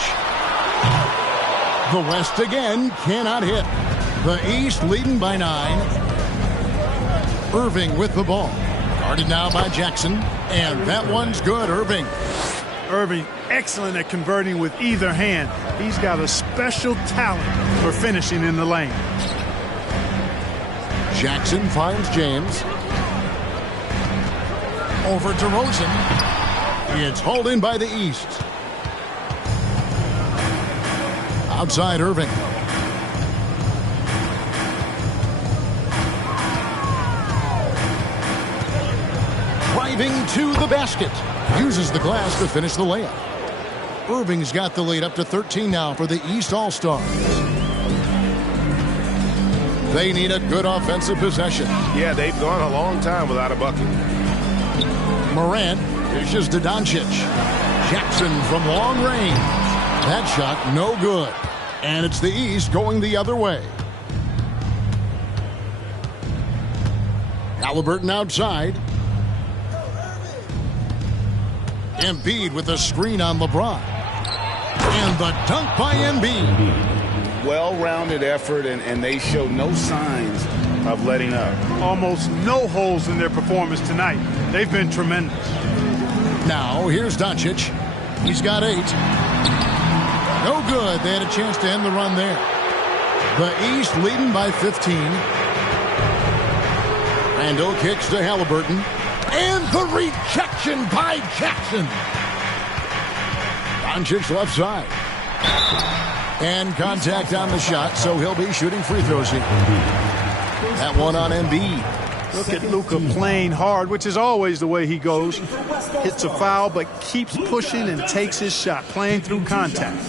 The West again cannot hit. The East leading by 9. Irving with the ball. Guarded now by Jackson. And that one's good, Irving. Irving, excellent at converting with either hand. He's got a special talent for finishing in the lane. Jackson finds James. Over to Rosen. It's hauled in by the East. Outside Irving. Driving to the basket. Uses the glass to finish the layup. Irving's got the lead up to 13 now for the East All-Stars. They need a good offensive possession. Yeah, they've gone a long time without a bucket. Morant dishes to Doncic. Jackson from long range. That shot no good. And it's the East going the other way. Halliburton outside. Embiid with a screen on LeBron. And the dunk by Embiid. Well-rounded effort, and they show no signs of letting up. Almost no holes in their performance tonight. They've been tremendous. Now, here's Doncic. He's got 8. No good. They had a chance to end the run there. The East leading by 15. Randall kicks to Halliburton. And the rejection by Jackson. Doncic left side. And contact on the shot, so he'll be shooting free throws here. That one on Embiid. Look at Luka playing hard, which is always the way he goes. Hits a foul, but keeps pushing and takes his shot, playing through contact.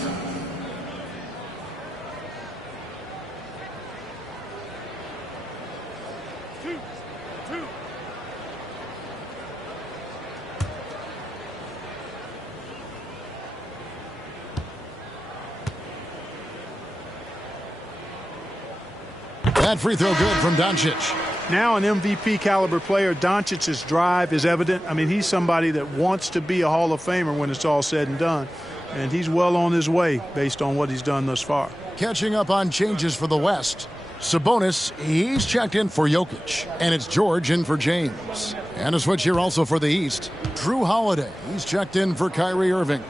That free throw good from Doncic. Now an MVP caliber player, Doncic's drive is evident. I mean, he's somebody that wants to be a Hall of Famer when it's all said and done. And he's well on his way based on what he's done thus far. Catching up on changes for the West. Sabonis, he's checked in for Jokic. And it's George in for James. And a switch here also for the East. Drew Holiday, he's checked in for Kyrie Irving.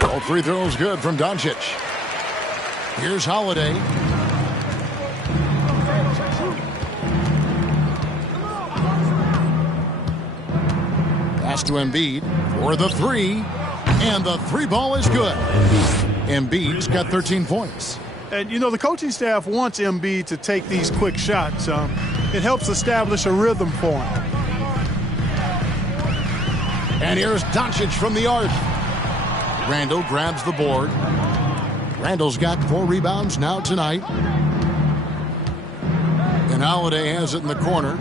Both free throws good from Doncic. Here's Holiday. Pass to Embiid for the 3. And the 3 ball is good. Embiid's got 13 points. And, you know, the coaching staff wants Embiid to take these quick shots. It helps establish a rhythm for him. And here's Doncic from the arc. Randall grabs the board. Randall's got 4 rebounds now tonight. And Holiday has it in the corner.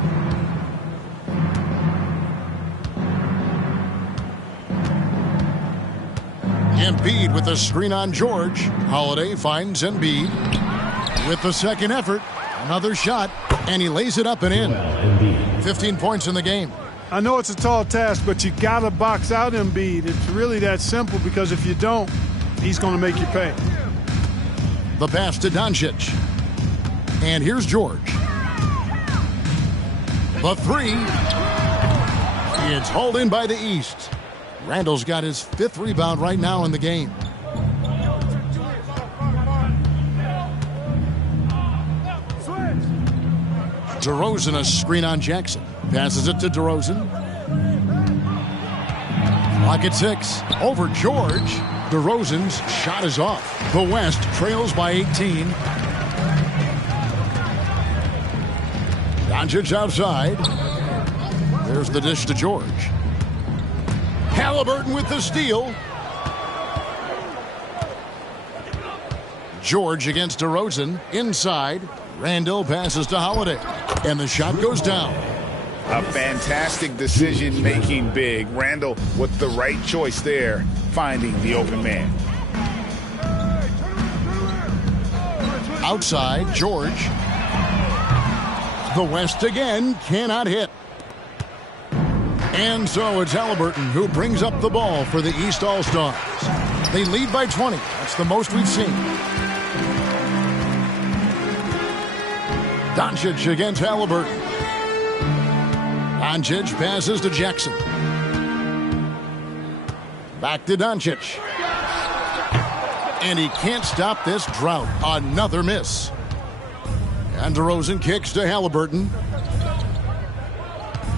Embiid with a screen on George. Holiday finds Embiid with the second effort. Another shot, and he lays it up and in. 15 points in the game. I know it's a tall task, but you got to box out Embiid. It's really that simple, because if you don't, he's going to make you pay. The pass to Doncic. And here's George. The 3. It's hauled in by the East. Randall's got his 5th rebound right now in the game. DeRozan a screen on Jackson. Passes it to DeRozan. Clock at 6. Over George. DeRozan's shot is off. The West trails by 18. Doncic outside. There's the dish to George. Halliburton with the steal. George against DeRozan. Inside. Randall passes to Holiday. And the shot goes down. A fantastic decision-making big. Randall with the right choice there, finding the open man. Outside, George. The West again cannot hit. And so it's Halliburton who brings up the ball for the East All-Stars. They lead by 20. That's the most we've seen. Doncic against Halliburton. Doncic passes to Jackson. Back to Doncic. And he can't stop this drought. Another miss. And DeRozan kicks to Halliburton.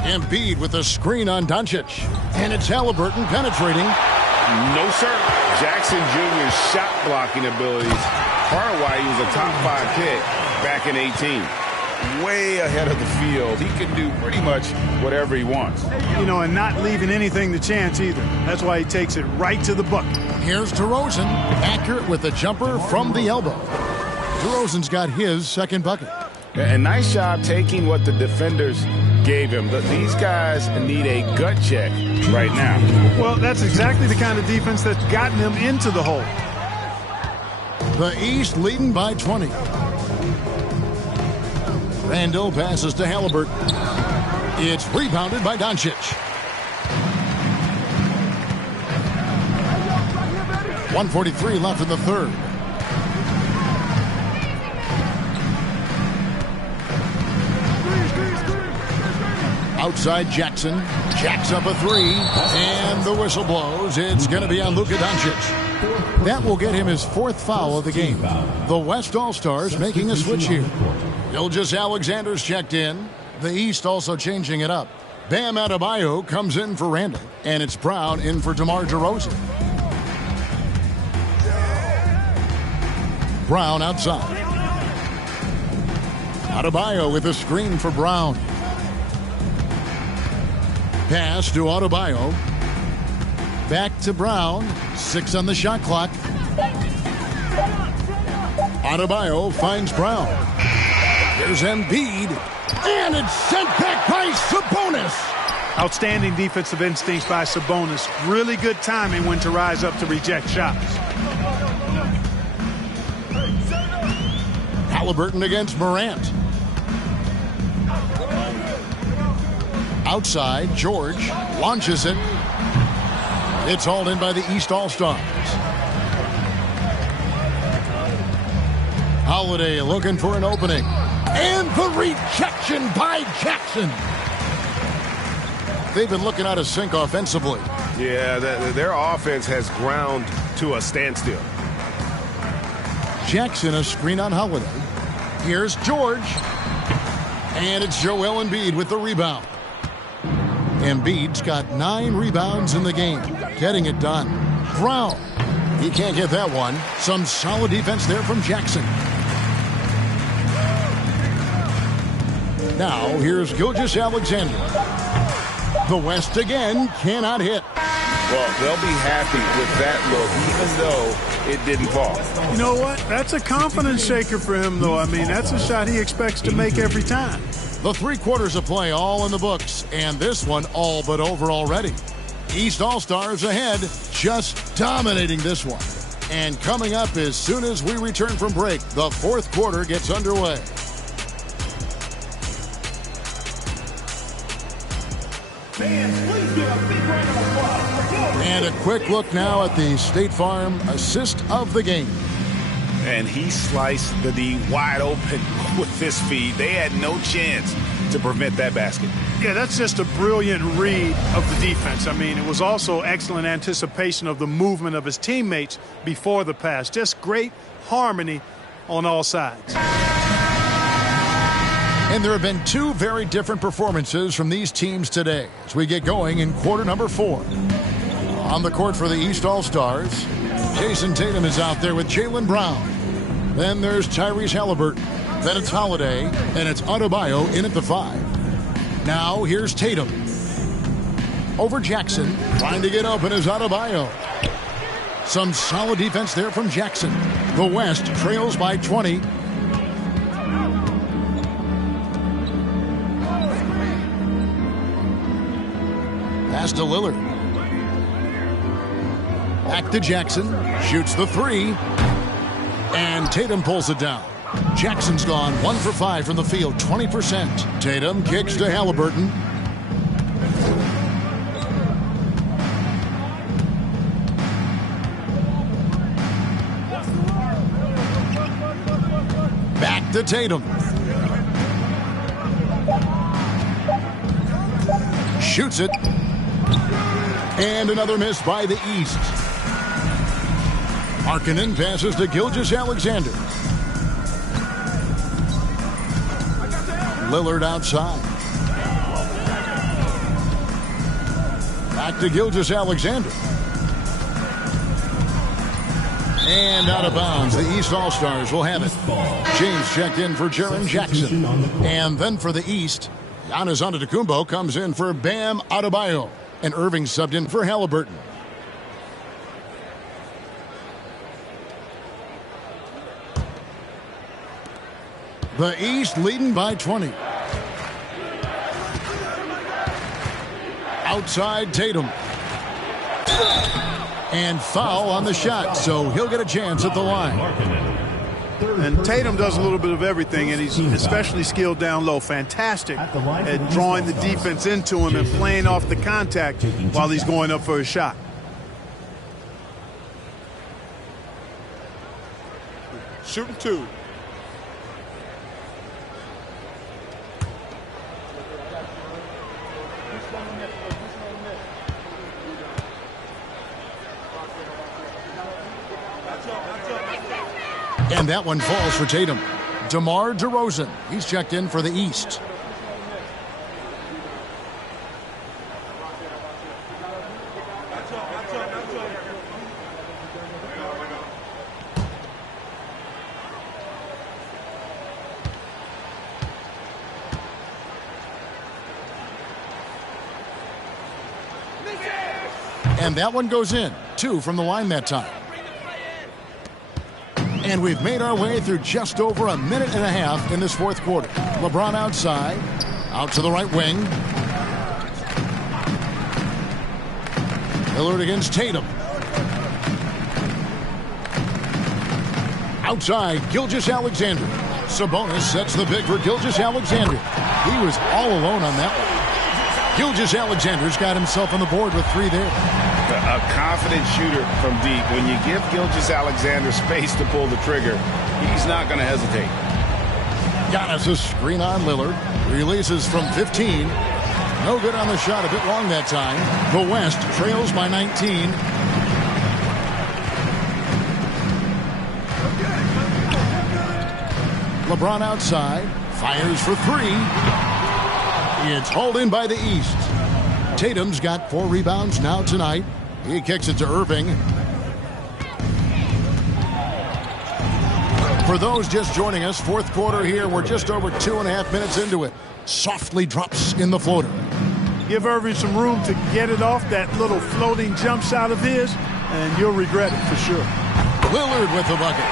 Embiid with a screen on Doncic. And it's Halliburton penetrating. No, sir. Jackson Jr.'s shot blocking abilities, part of why he was a top 5 pick back in 18. Way ahead of the field. He can do pretty much whatever he wants. You know, and not leaving anything to chance either. That's why he takes it right to the bucket. Here's DeRozan, accurate with the jumper from the elbow. DeRozan's got his second bucket. And nice job taking what the defenders gave him. But these guys need a gut check right now. Well, that's exactly the kind of defense that's gotten them into the hole. The East leading by 20. Randall passes to Halliburton. It's rebounded by Doncic. 1:43 left in the third. Outside Jackson. Jacks up a three. And the whistle blows. It's going to be on Luka Doncic. That will get him his 4th foul of the game. The West All-Stars making a switch here. Gilgeous-Alexander's checked in. The East also changing it up. Bam Adebayo comes in for Randall. And it's Brown in for DeMar DeRozan. Brown outside. Adebayo with a screen for Brown. Pass to Adebayo. Back to Brown. 6 on the shot clock. Adebayo finds Brown. Here's Embiid. And it's sent back by Sabonis. Outstanding defensive instincts by Sabonis. Really good timing when to rise up to reject shots. Halliburton against Morant. Outside, George launches it. It's hauled in by the East All-Stars. Holiday looking for an opening. And the rejection by Jackson. They've been looking out of sync offensively. Yeah, their offense has ground to a standstill. Jackson a screen on Holiday. Here's George. And it's Joel Embiid with the rebound. Embiid's got 9 rebounds in the game. Getting it done. Brown. He can't get that one. Some solid defense there from Jackson. Now, here's Gilgeous-Alexander. The West again cannot hit. Well, they'll be happy with that look, even though it didn't fall. You know what? That's a confidence shaker for him, though. I mean, that's a shot he expects to make every time. The 3 quarters of play all in the books, and this one all but over already. East All-Stars ahead, just dominating this one. And coming up as soon as we return from break, the 4th quarter gets underway. Fans, please give a big round of applause. And a quick look now at the State Farm assist of the game. And he sliced the D wide open with this feed. They had no chance to prevent that basket. Yeah, that's just a brilliant read of the defense. I mean, it was also excellent anticipation of the movement of his teammates before the pass. Just great harmony on all sides. And there have been 2 very different performances from these teams today as we get going in quarter number 4. On the court for the East All-Stars, Jason Tatum is out there with Jaylen Brown. Then there's Tyrese Halliburton. Then it's Holiday, and it's Adebayo in at the 5. Now here's Tatum. Over Jackson, trying to get open is Adebayo. Some solid defense there from Jackson. The West trails by 20. Pass to Lillard. Back to Jackson. Shoots the 3. And Tatum pulls it down. Jackson's gone 1 for 5 from the field, 20%. Tatum kicks to Halliburton. Back to Tatum. Shoots it. And another miss by the East. Markkanen passes to Gilgeous-Alexander. Lillard outside. Back to Gilgeous-Alexander. And out of bounds. The East All-Stars will have it. James checked in for Jaren Jackson. And then for the East, Giannis Antetokounmpo comes in for Bam Adebayo. And Irving subbed in for Halliburton. The East leading by 20. Outside Tatum. And foul on the shot, so he'll get a chance at the line. And Tatum does a little bit of everything, and he's especially skilled down low. Fantastic at drawing the defense into him and playing off the contact while he's going up for a shot. Shooting 2. And that one falls for Tatum. DeMar DeRozan, he's checked in for the East. And that one goes in. 2 from the line that time. And we've made our way through just over a minute and a half in this fourth quarter. LeBron outside. Out to the right wing. Lillard against Tatum. Outside, Gilgeous-Alexander. Sabonis sets the pick for Gilgeous-Alexander. He was all alone on that one. Gilgeous-Alexander's got himself on the board with 3 there. A confident shooter from deep. When you give Gilgeous-Alexander space to pull the trigger, he's not going to hesitate. Giannis a screen on Lillard. Releases from 15. No good on the shot. A bit long that time. The West trails by 19. LeBron outside. Fires for 3. It's hauled in by the East. Tatum's got 4 rebounds now tonight. He kicks it to Irving. For those just joining us, fourth quarter here. We're just over 2.5 minutes into it. Softly drops in the floater. Give Irving some room to get it off that little floating jump shot of his, and you'll regret it for sure. Lillard with the bucket.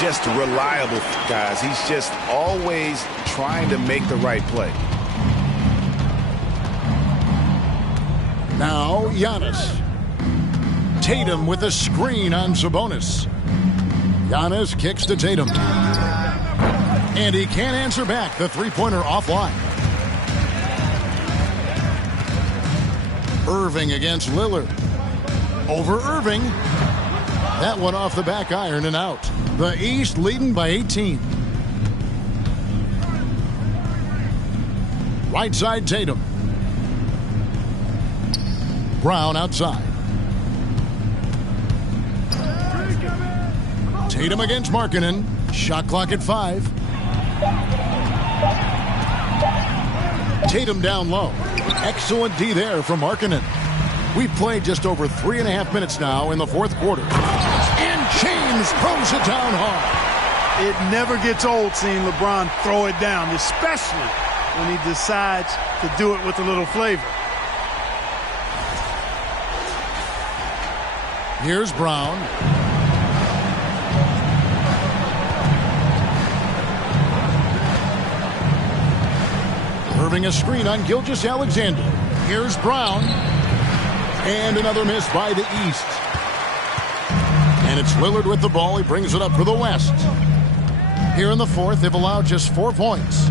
Just reliable, guys. He's just always trying to make the right play. Now Giannis. Tatum with a screen on Sabonis. Giannis kicks to Tatum. And he can't answer back. The three-pointer offline. Irving against Lillard. Over Irving. That one off the back iron and out. The East leading by 18. Right side Tatum. Brown outside. Tatum against Markkanen. Shot clock at 5. Tatum down low. Excellent D there from Markkanen. We've played just over 3.5 minutes now in the fourth quarter. And James throws it down hard. It never gets old seeing LeBron throw it down, especially when he decides to do it with a little flavor. Here's Brown. Irving a screen on Gilgeous-Alexander. Here's Brown. And another miss by the East. And it's Lillard with the ball. He brings it up for the West. Here in the fourth, they've allowed just 4 points.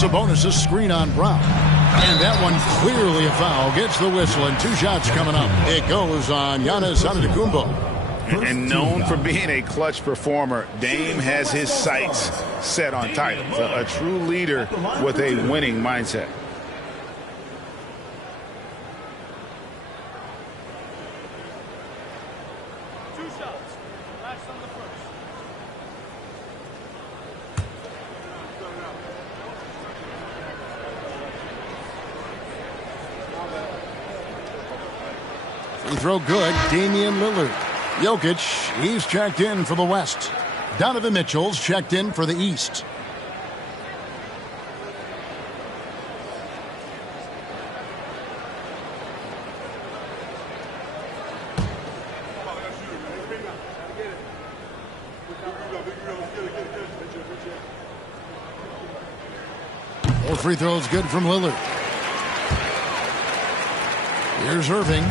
Sabonis a screen on Brown. And that one clearly a foul. Gets the whistle and 2 shots coming up. It goes on Giannis Antetokounmpo. And known for being a clutch performer, Dame has his sights set on titles. A true leader with a winning mindset. Free throw good. Damian Lillard. Jokic, he's checked in for the West. Donovan Mitchell's checked in for the East. Both free throws good from Lillard. Here's Irving.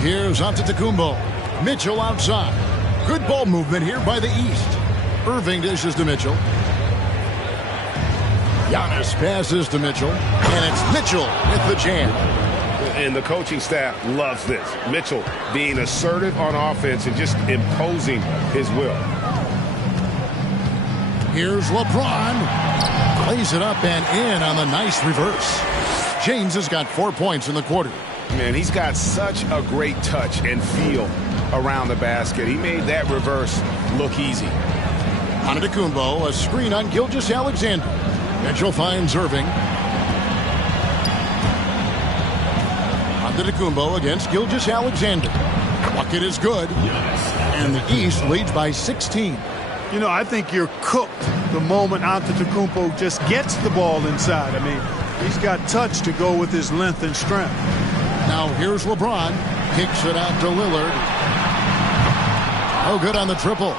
Here's Antetokounmpo. Mitchell outside. Good ball movement here by the East. Irving dishes to Mitchell. Giannis passes to Mitchell. And it's Mitchell with the jam. And the coaching staff loves this. Mitchell being assertive on offense and just imposing his will. Here's LeBron. Plays it up and in on the nice reverse. James has got 4 points in the quarter. Man, he's got such a great touch and feel around the basket. He made that reverse look easy. Antetokounmpo, a screen on Gilgeous-Alexander. Mitchell finds Irving. Antetokounmpo against Gilgeous-Alexander. Bucket is good. And the East leads by 16. You know, I think you're cooked the moment Antetokounmpo just gets the ball inside. I mean, he's got touch to go with his length and strength. Now here's LeBron. Kicks it out to Lillard. Oh, good on the triple.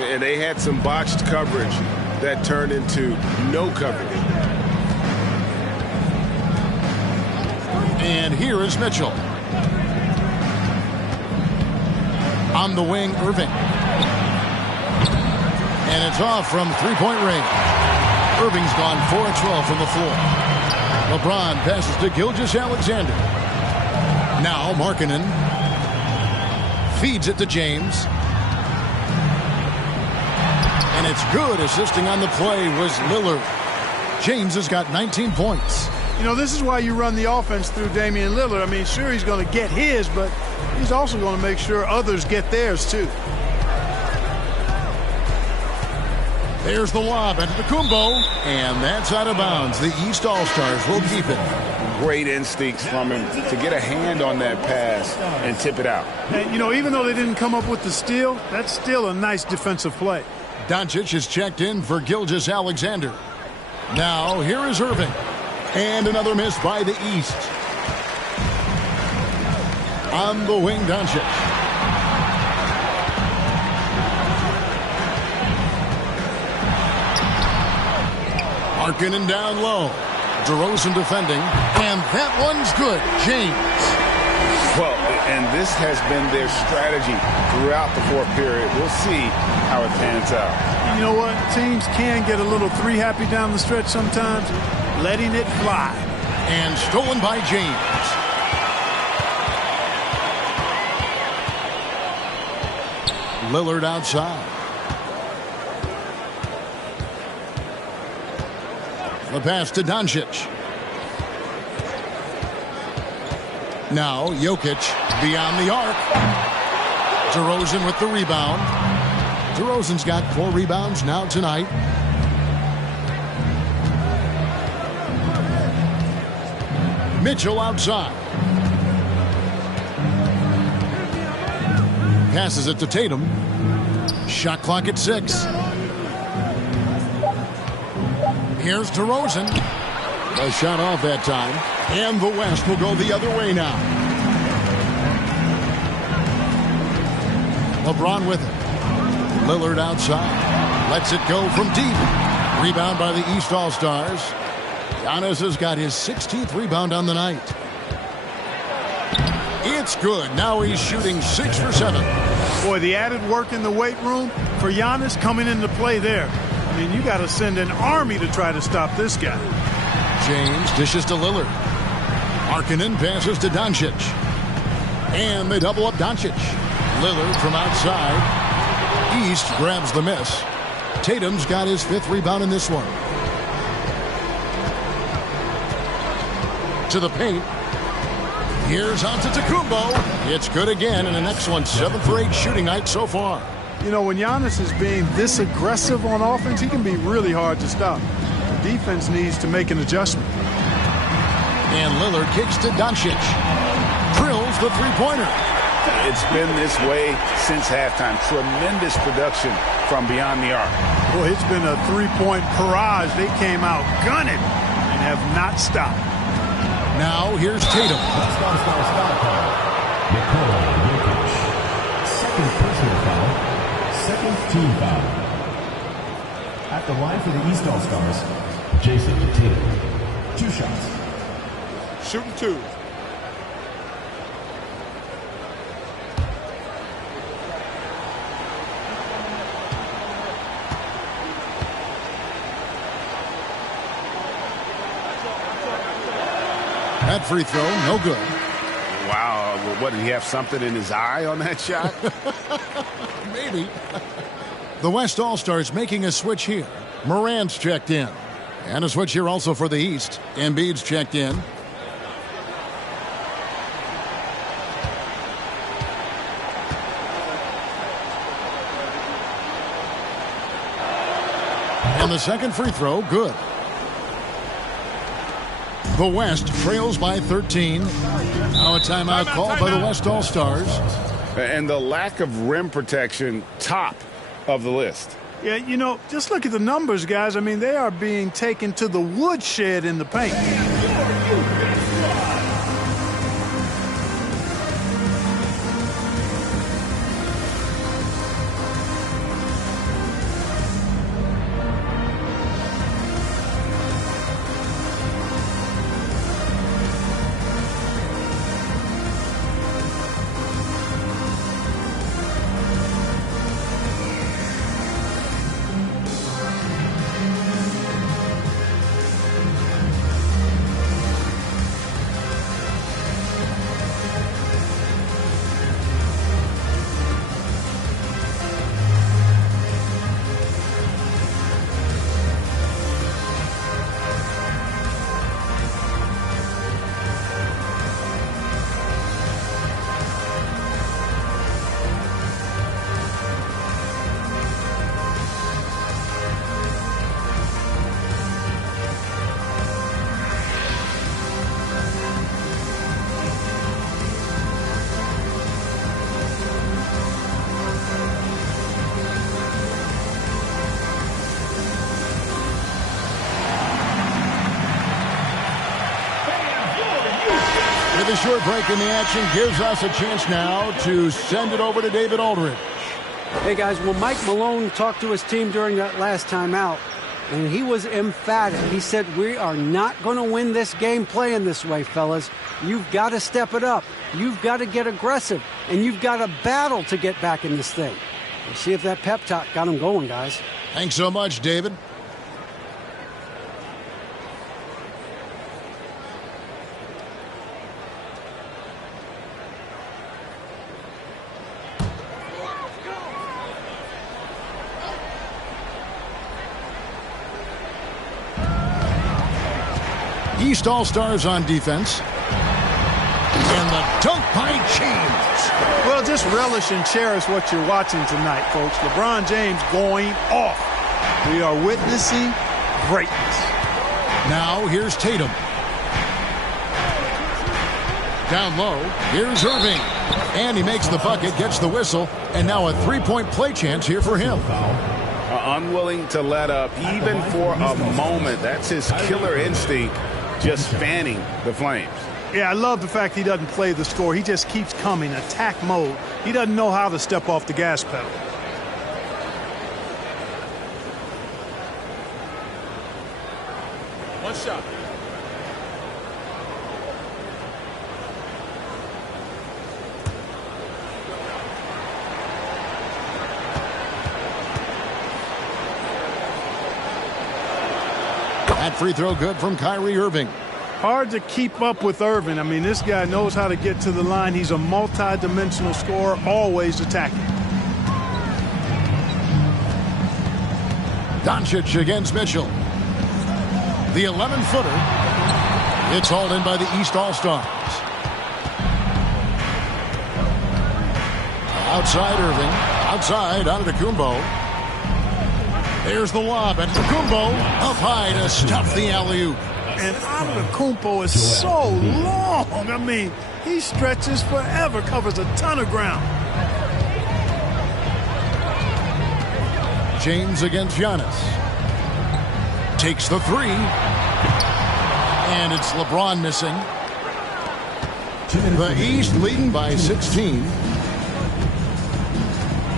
And they had some botched coverage that turned into no coverage. And here is Mitchell. On the wing, Irving. And it's off from three-point range. Irving's gone 4 of 12 from the floor. LeBron passes to Gilgeous-Alexander. Now Markkanen feeds it to James. And it's good. Assisting on the play was Lillard. James has got 19 points. You know, this is why you run the offense through Damian Lillard. I mean, sure, he's going to get his, but he's also going to make sure others get theirs, too. There's the lob into the Kumbo, and that's out of bounds. The East All-Stars will keep it. Great instincts from him to get a hand on that pass and tip it out. And, you know, even though they didn't come up with the steal, that's still a nice defensive play. Doncic is checked in for Gilgeous-Alexander. Now, here is Irving. And another miss by the East. On the wing, Doncic. Markkanen down low. DeRozan defending. And that one's good. James. Well, and this has been their strategy throughout the fourth period. We'll see how it pans out. You know what? Teams can get a little three happy down the stretch sometimes. Letting it fly. And stolen by James. Lillard outside. The pass to Doncic. Now Jokic beyond the arc. DeRozan with the rebound. DeRozan's got 4 rebounds now tonight. Mitchell outside. Passes it to Tatum. Shot clock at 6. Here's DeRozan. A shot off that time. And the West will go the other way now. LeBron with it. Lillard outside. Lets it go from deep. Rebound by the East All-Stars. Giannis has got his 16th rebound on the night. It's good. Now he's shooting 6 for 7. Boy, the added work in the weight room for Giannis coming into play there. I mean, you got to send an army to try to stop this guy. James dishes to Lillard. Markkanen passes to Doncic. And they double up Doncic. Lillard from outside. East grabs the miss. Tatum's got his 5th rebound in this one. To the paint. Here's Antetokounmpo. It's good again, and the next one 7 for 8 shooting night so far. You know, when Giannis is being this aggressive on offense, he can be really hard to stop. The defense needs to make an adjustment. And Lillard kicks to Doncic. Drills the three-pointer. It's been this way since halftime. Tremendous production from beyond the arc. Boy, it's been a three-point barrage. They came out gunning and have not stopped. Now here's Tatum. Second personal foul. Second team foul. At the line for the East All-Stars, Jason Tatum. 2 shots. Shooting 2. That free throw, no good. Wow, what, did he have something in his eye on that shot? Maybe. The West All-Stars making a switch here. Morant's checked in. And a switch here also for the East. Embiid's checked in. And the second free throw, good. The West trails by 13. Now a timeout called by the West All-Stars. And the lack of rim protection, top of the list. Yeah, you know, just look at the numbers, guys. I mean, they are being taken to the woodshed in the paint. A short break in the action gives us a chance now to send it over to David Aldridge. Hey, guys, well, Mike Malone talked to his team during that last timeout, and he was emphatic. He said, we are not going to win this game playing this way, fellas. You've got to step it up. You've got to get aggressive, and you've got to battle to get back in this thing. We'll see if that pep talk got him going, guys. Thanks so much, David. East All-Stars on defense. And the dunk by James. Well, just relish and cherish what you're watching tonight, folks. LeBron James going off. We are witnessing greatness. Now here's Tatum. Down low, here's Irving. And he makes the bucket, gets the whistle, and now a three-point play chance here for him. Unwilling to let up, even for a moment. That's his killer instinct, just fanning the flames. Yeah, I love the fact he doesn't play the score. He just keeps coming, attack mode. He doesn't know how to step off the gas pedal. One shot. That free throw good from Kyrie Irving. Hard to keep up with Irving. I mean, this guy knows how to get to the line. He's a multi-dimensional scorer, always attacking. Doncic against Mitchell. The 11-footer. It's hauled in by the East All-Stars. Outside Irving. Outside Antetokounmpo. There's the lob, and Antetokounmpo up high to stop the alley-oop. And Antetokounmpo is so long. I mean, he stretches forever, covers a ton of ground. James against Giannis. Takes the three. And it's LeBron missing. The East leading by 16.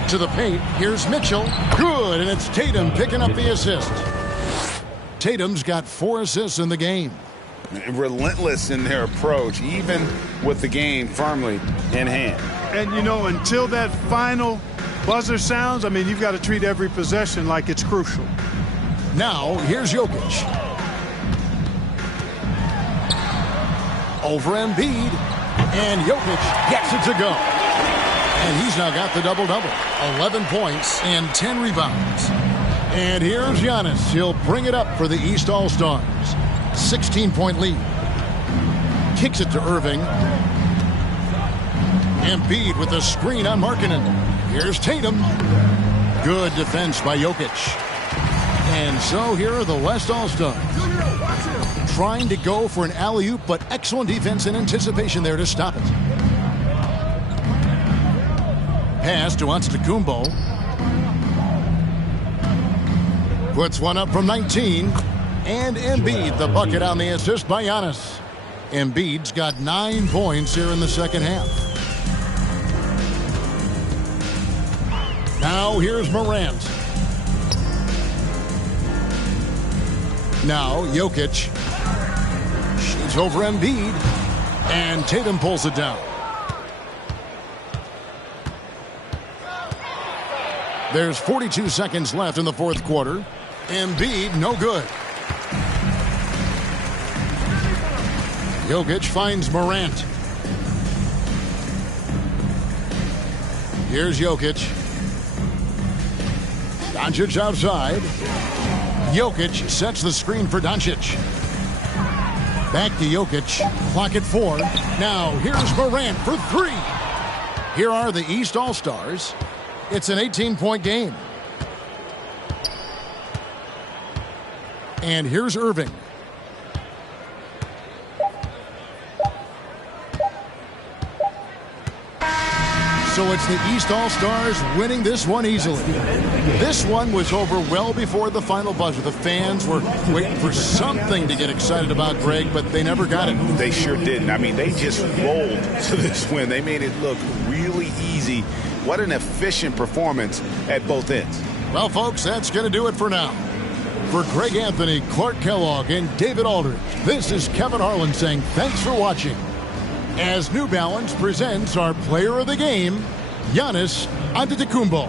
To the paint. Here's Mitchell. Good, and it's Tatum picking up the assist. Tatum's got 4 assists in the game. Relentless in their approach, even with the game firmly in hand. And, you know, until that final buzzer sounds, I mean, you've got to treat every possession like it's crucial. Now, here's Jokic. Over Embiid. And Jokic gets it to go. And he's now got the double-double. 11 points and 10 rebounds. And here's Giannis. He'll bring it up for the East All-Stars. 16-point lead. Kicks it to Irving. Embiid with the screen on Markkanen. Here's Tatum. Good defense by Jokic. And so here are the West All-Stars. Trying to go for an alley-oop, but excellent defense and anticipation there to stop it. Pass to Antetokounmpo. Puts one up from 19. And Embiid, the bucket on the assist by Giannis. Embiid's got 9 points here in the second half. Now here's Morant. Now Jokic. Shoots over Embiid. And Tatum pulls it down. There's 42 seconds left in the fourth quarter. Embiid, no good. Jokic finds Morant. Here's Jokic. Doncic outside. Jokic sets the screen for Doncic. Back to Jokic. Clock at 4. Now here's Morant for 3. Here are the East All-Stars. It's an 18-point game. And here's Irving. So it's the East All-Stars winning this one easily. This one was over well before the final buzzer. The fans were waiting for something to get excited about, Greg, but they never got it. They sure didn't. I mean, they just rolled to this win. They made it look really easy. What an efficient performance at both ends. Well, folks, that's going to do it for now. For Greg Anthony, Clark Kellogg, and David Aldridge, this is Kevin Harlan saying thanks for watching. As New Balance presents our player of the game, Giannis Antetokounmpo.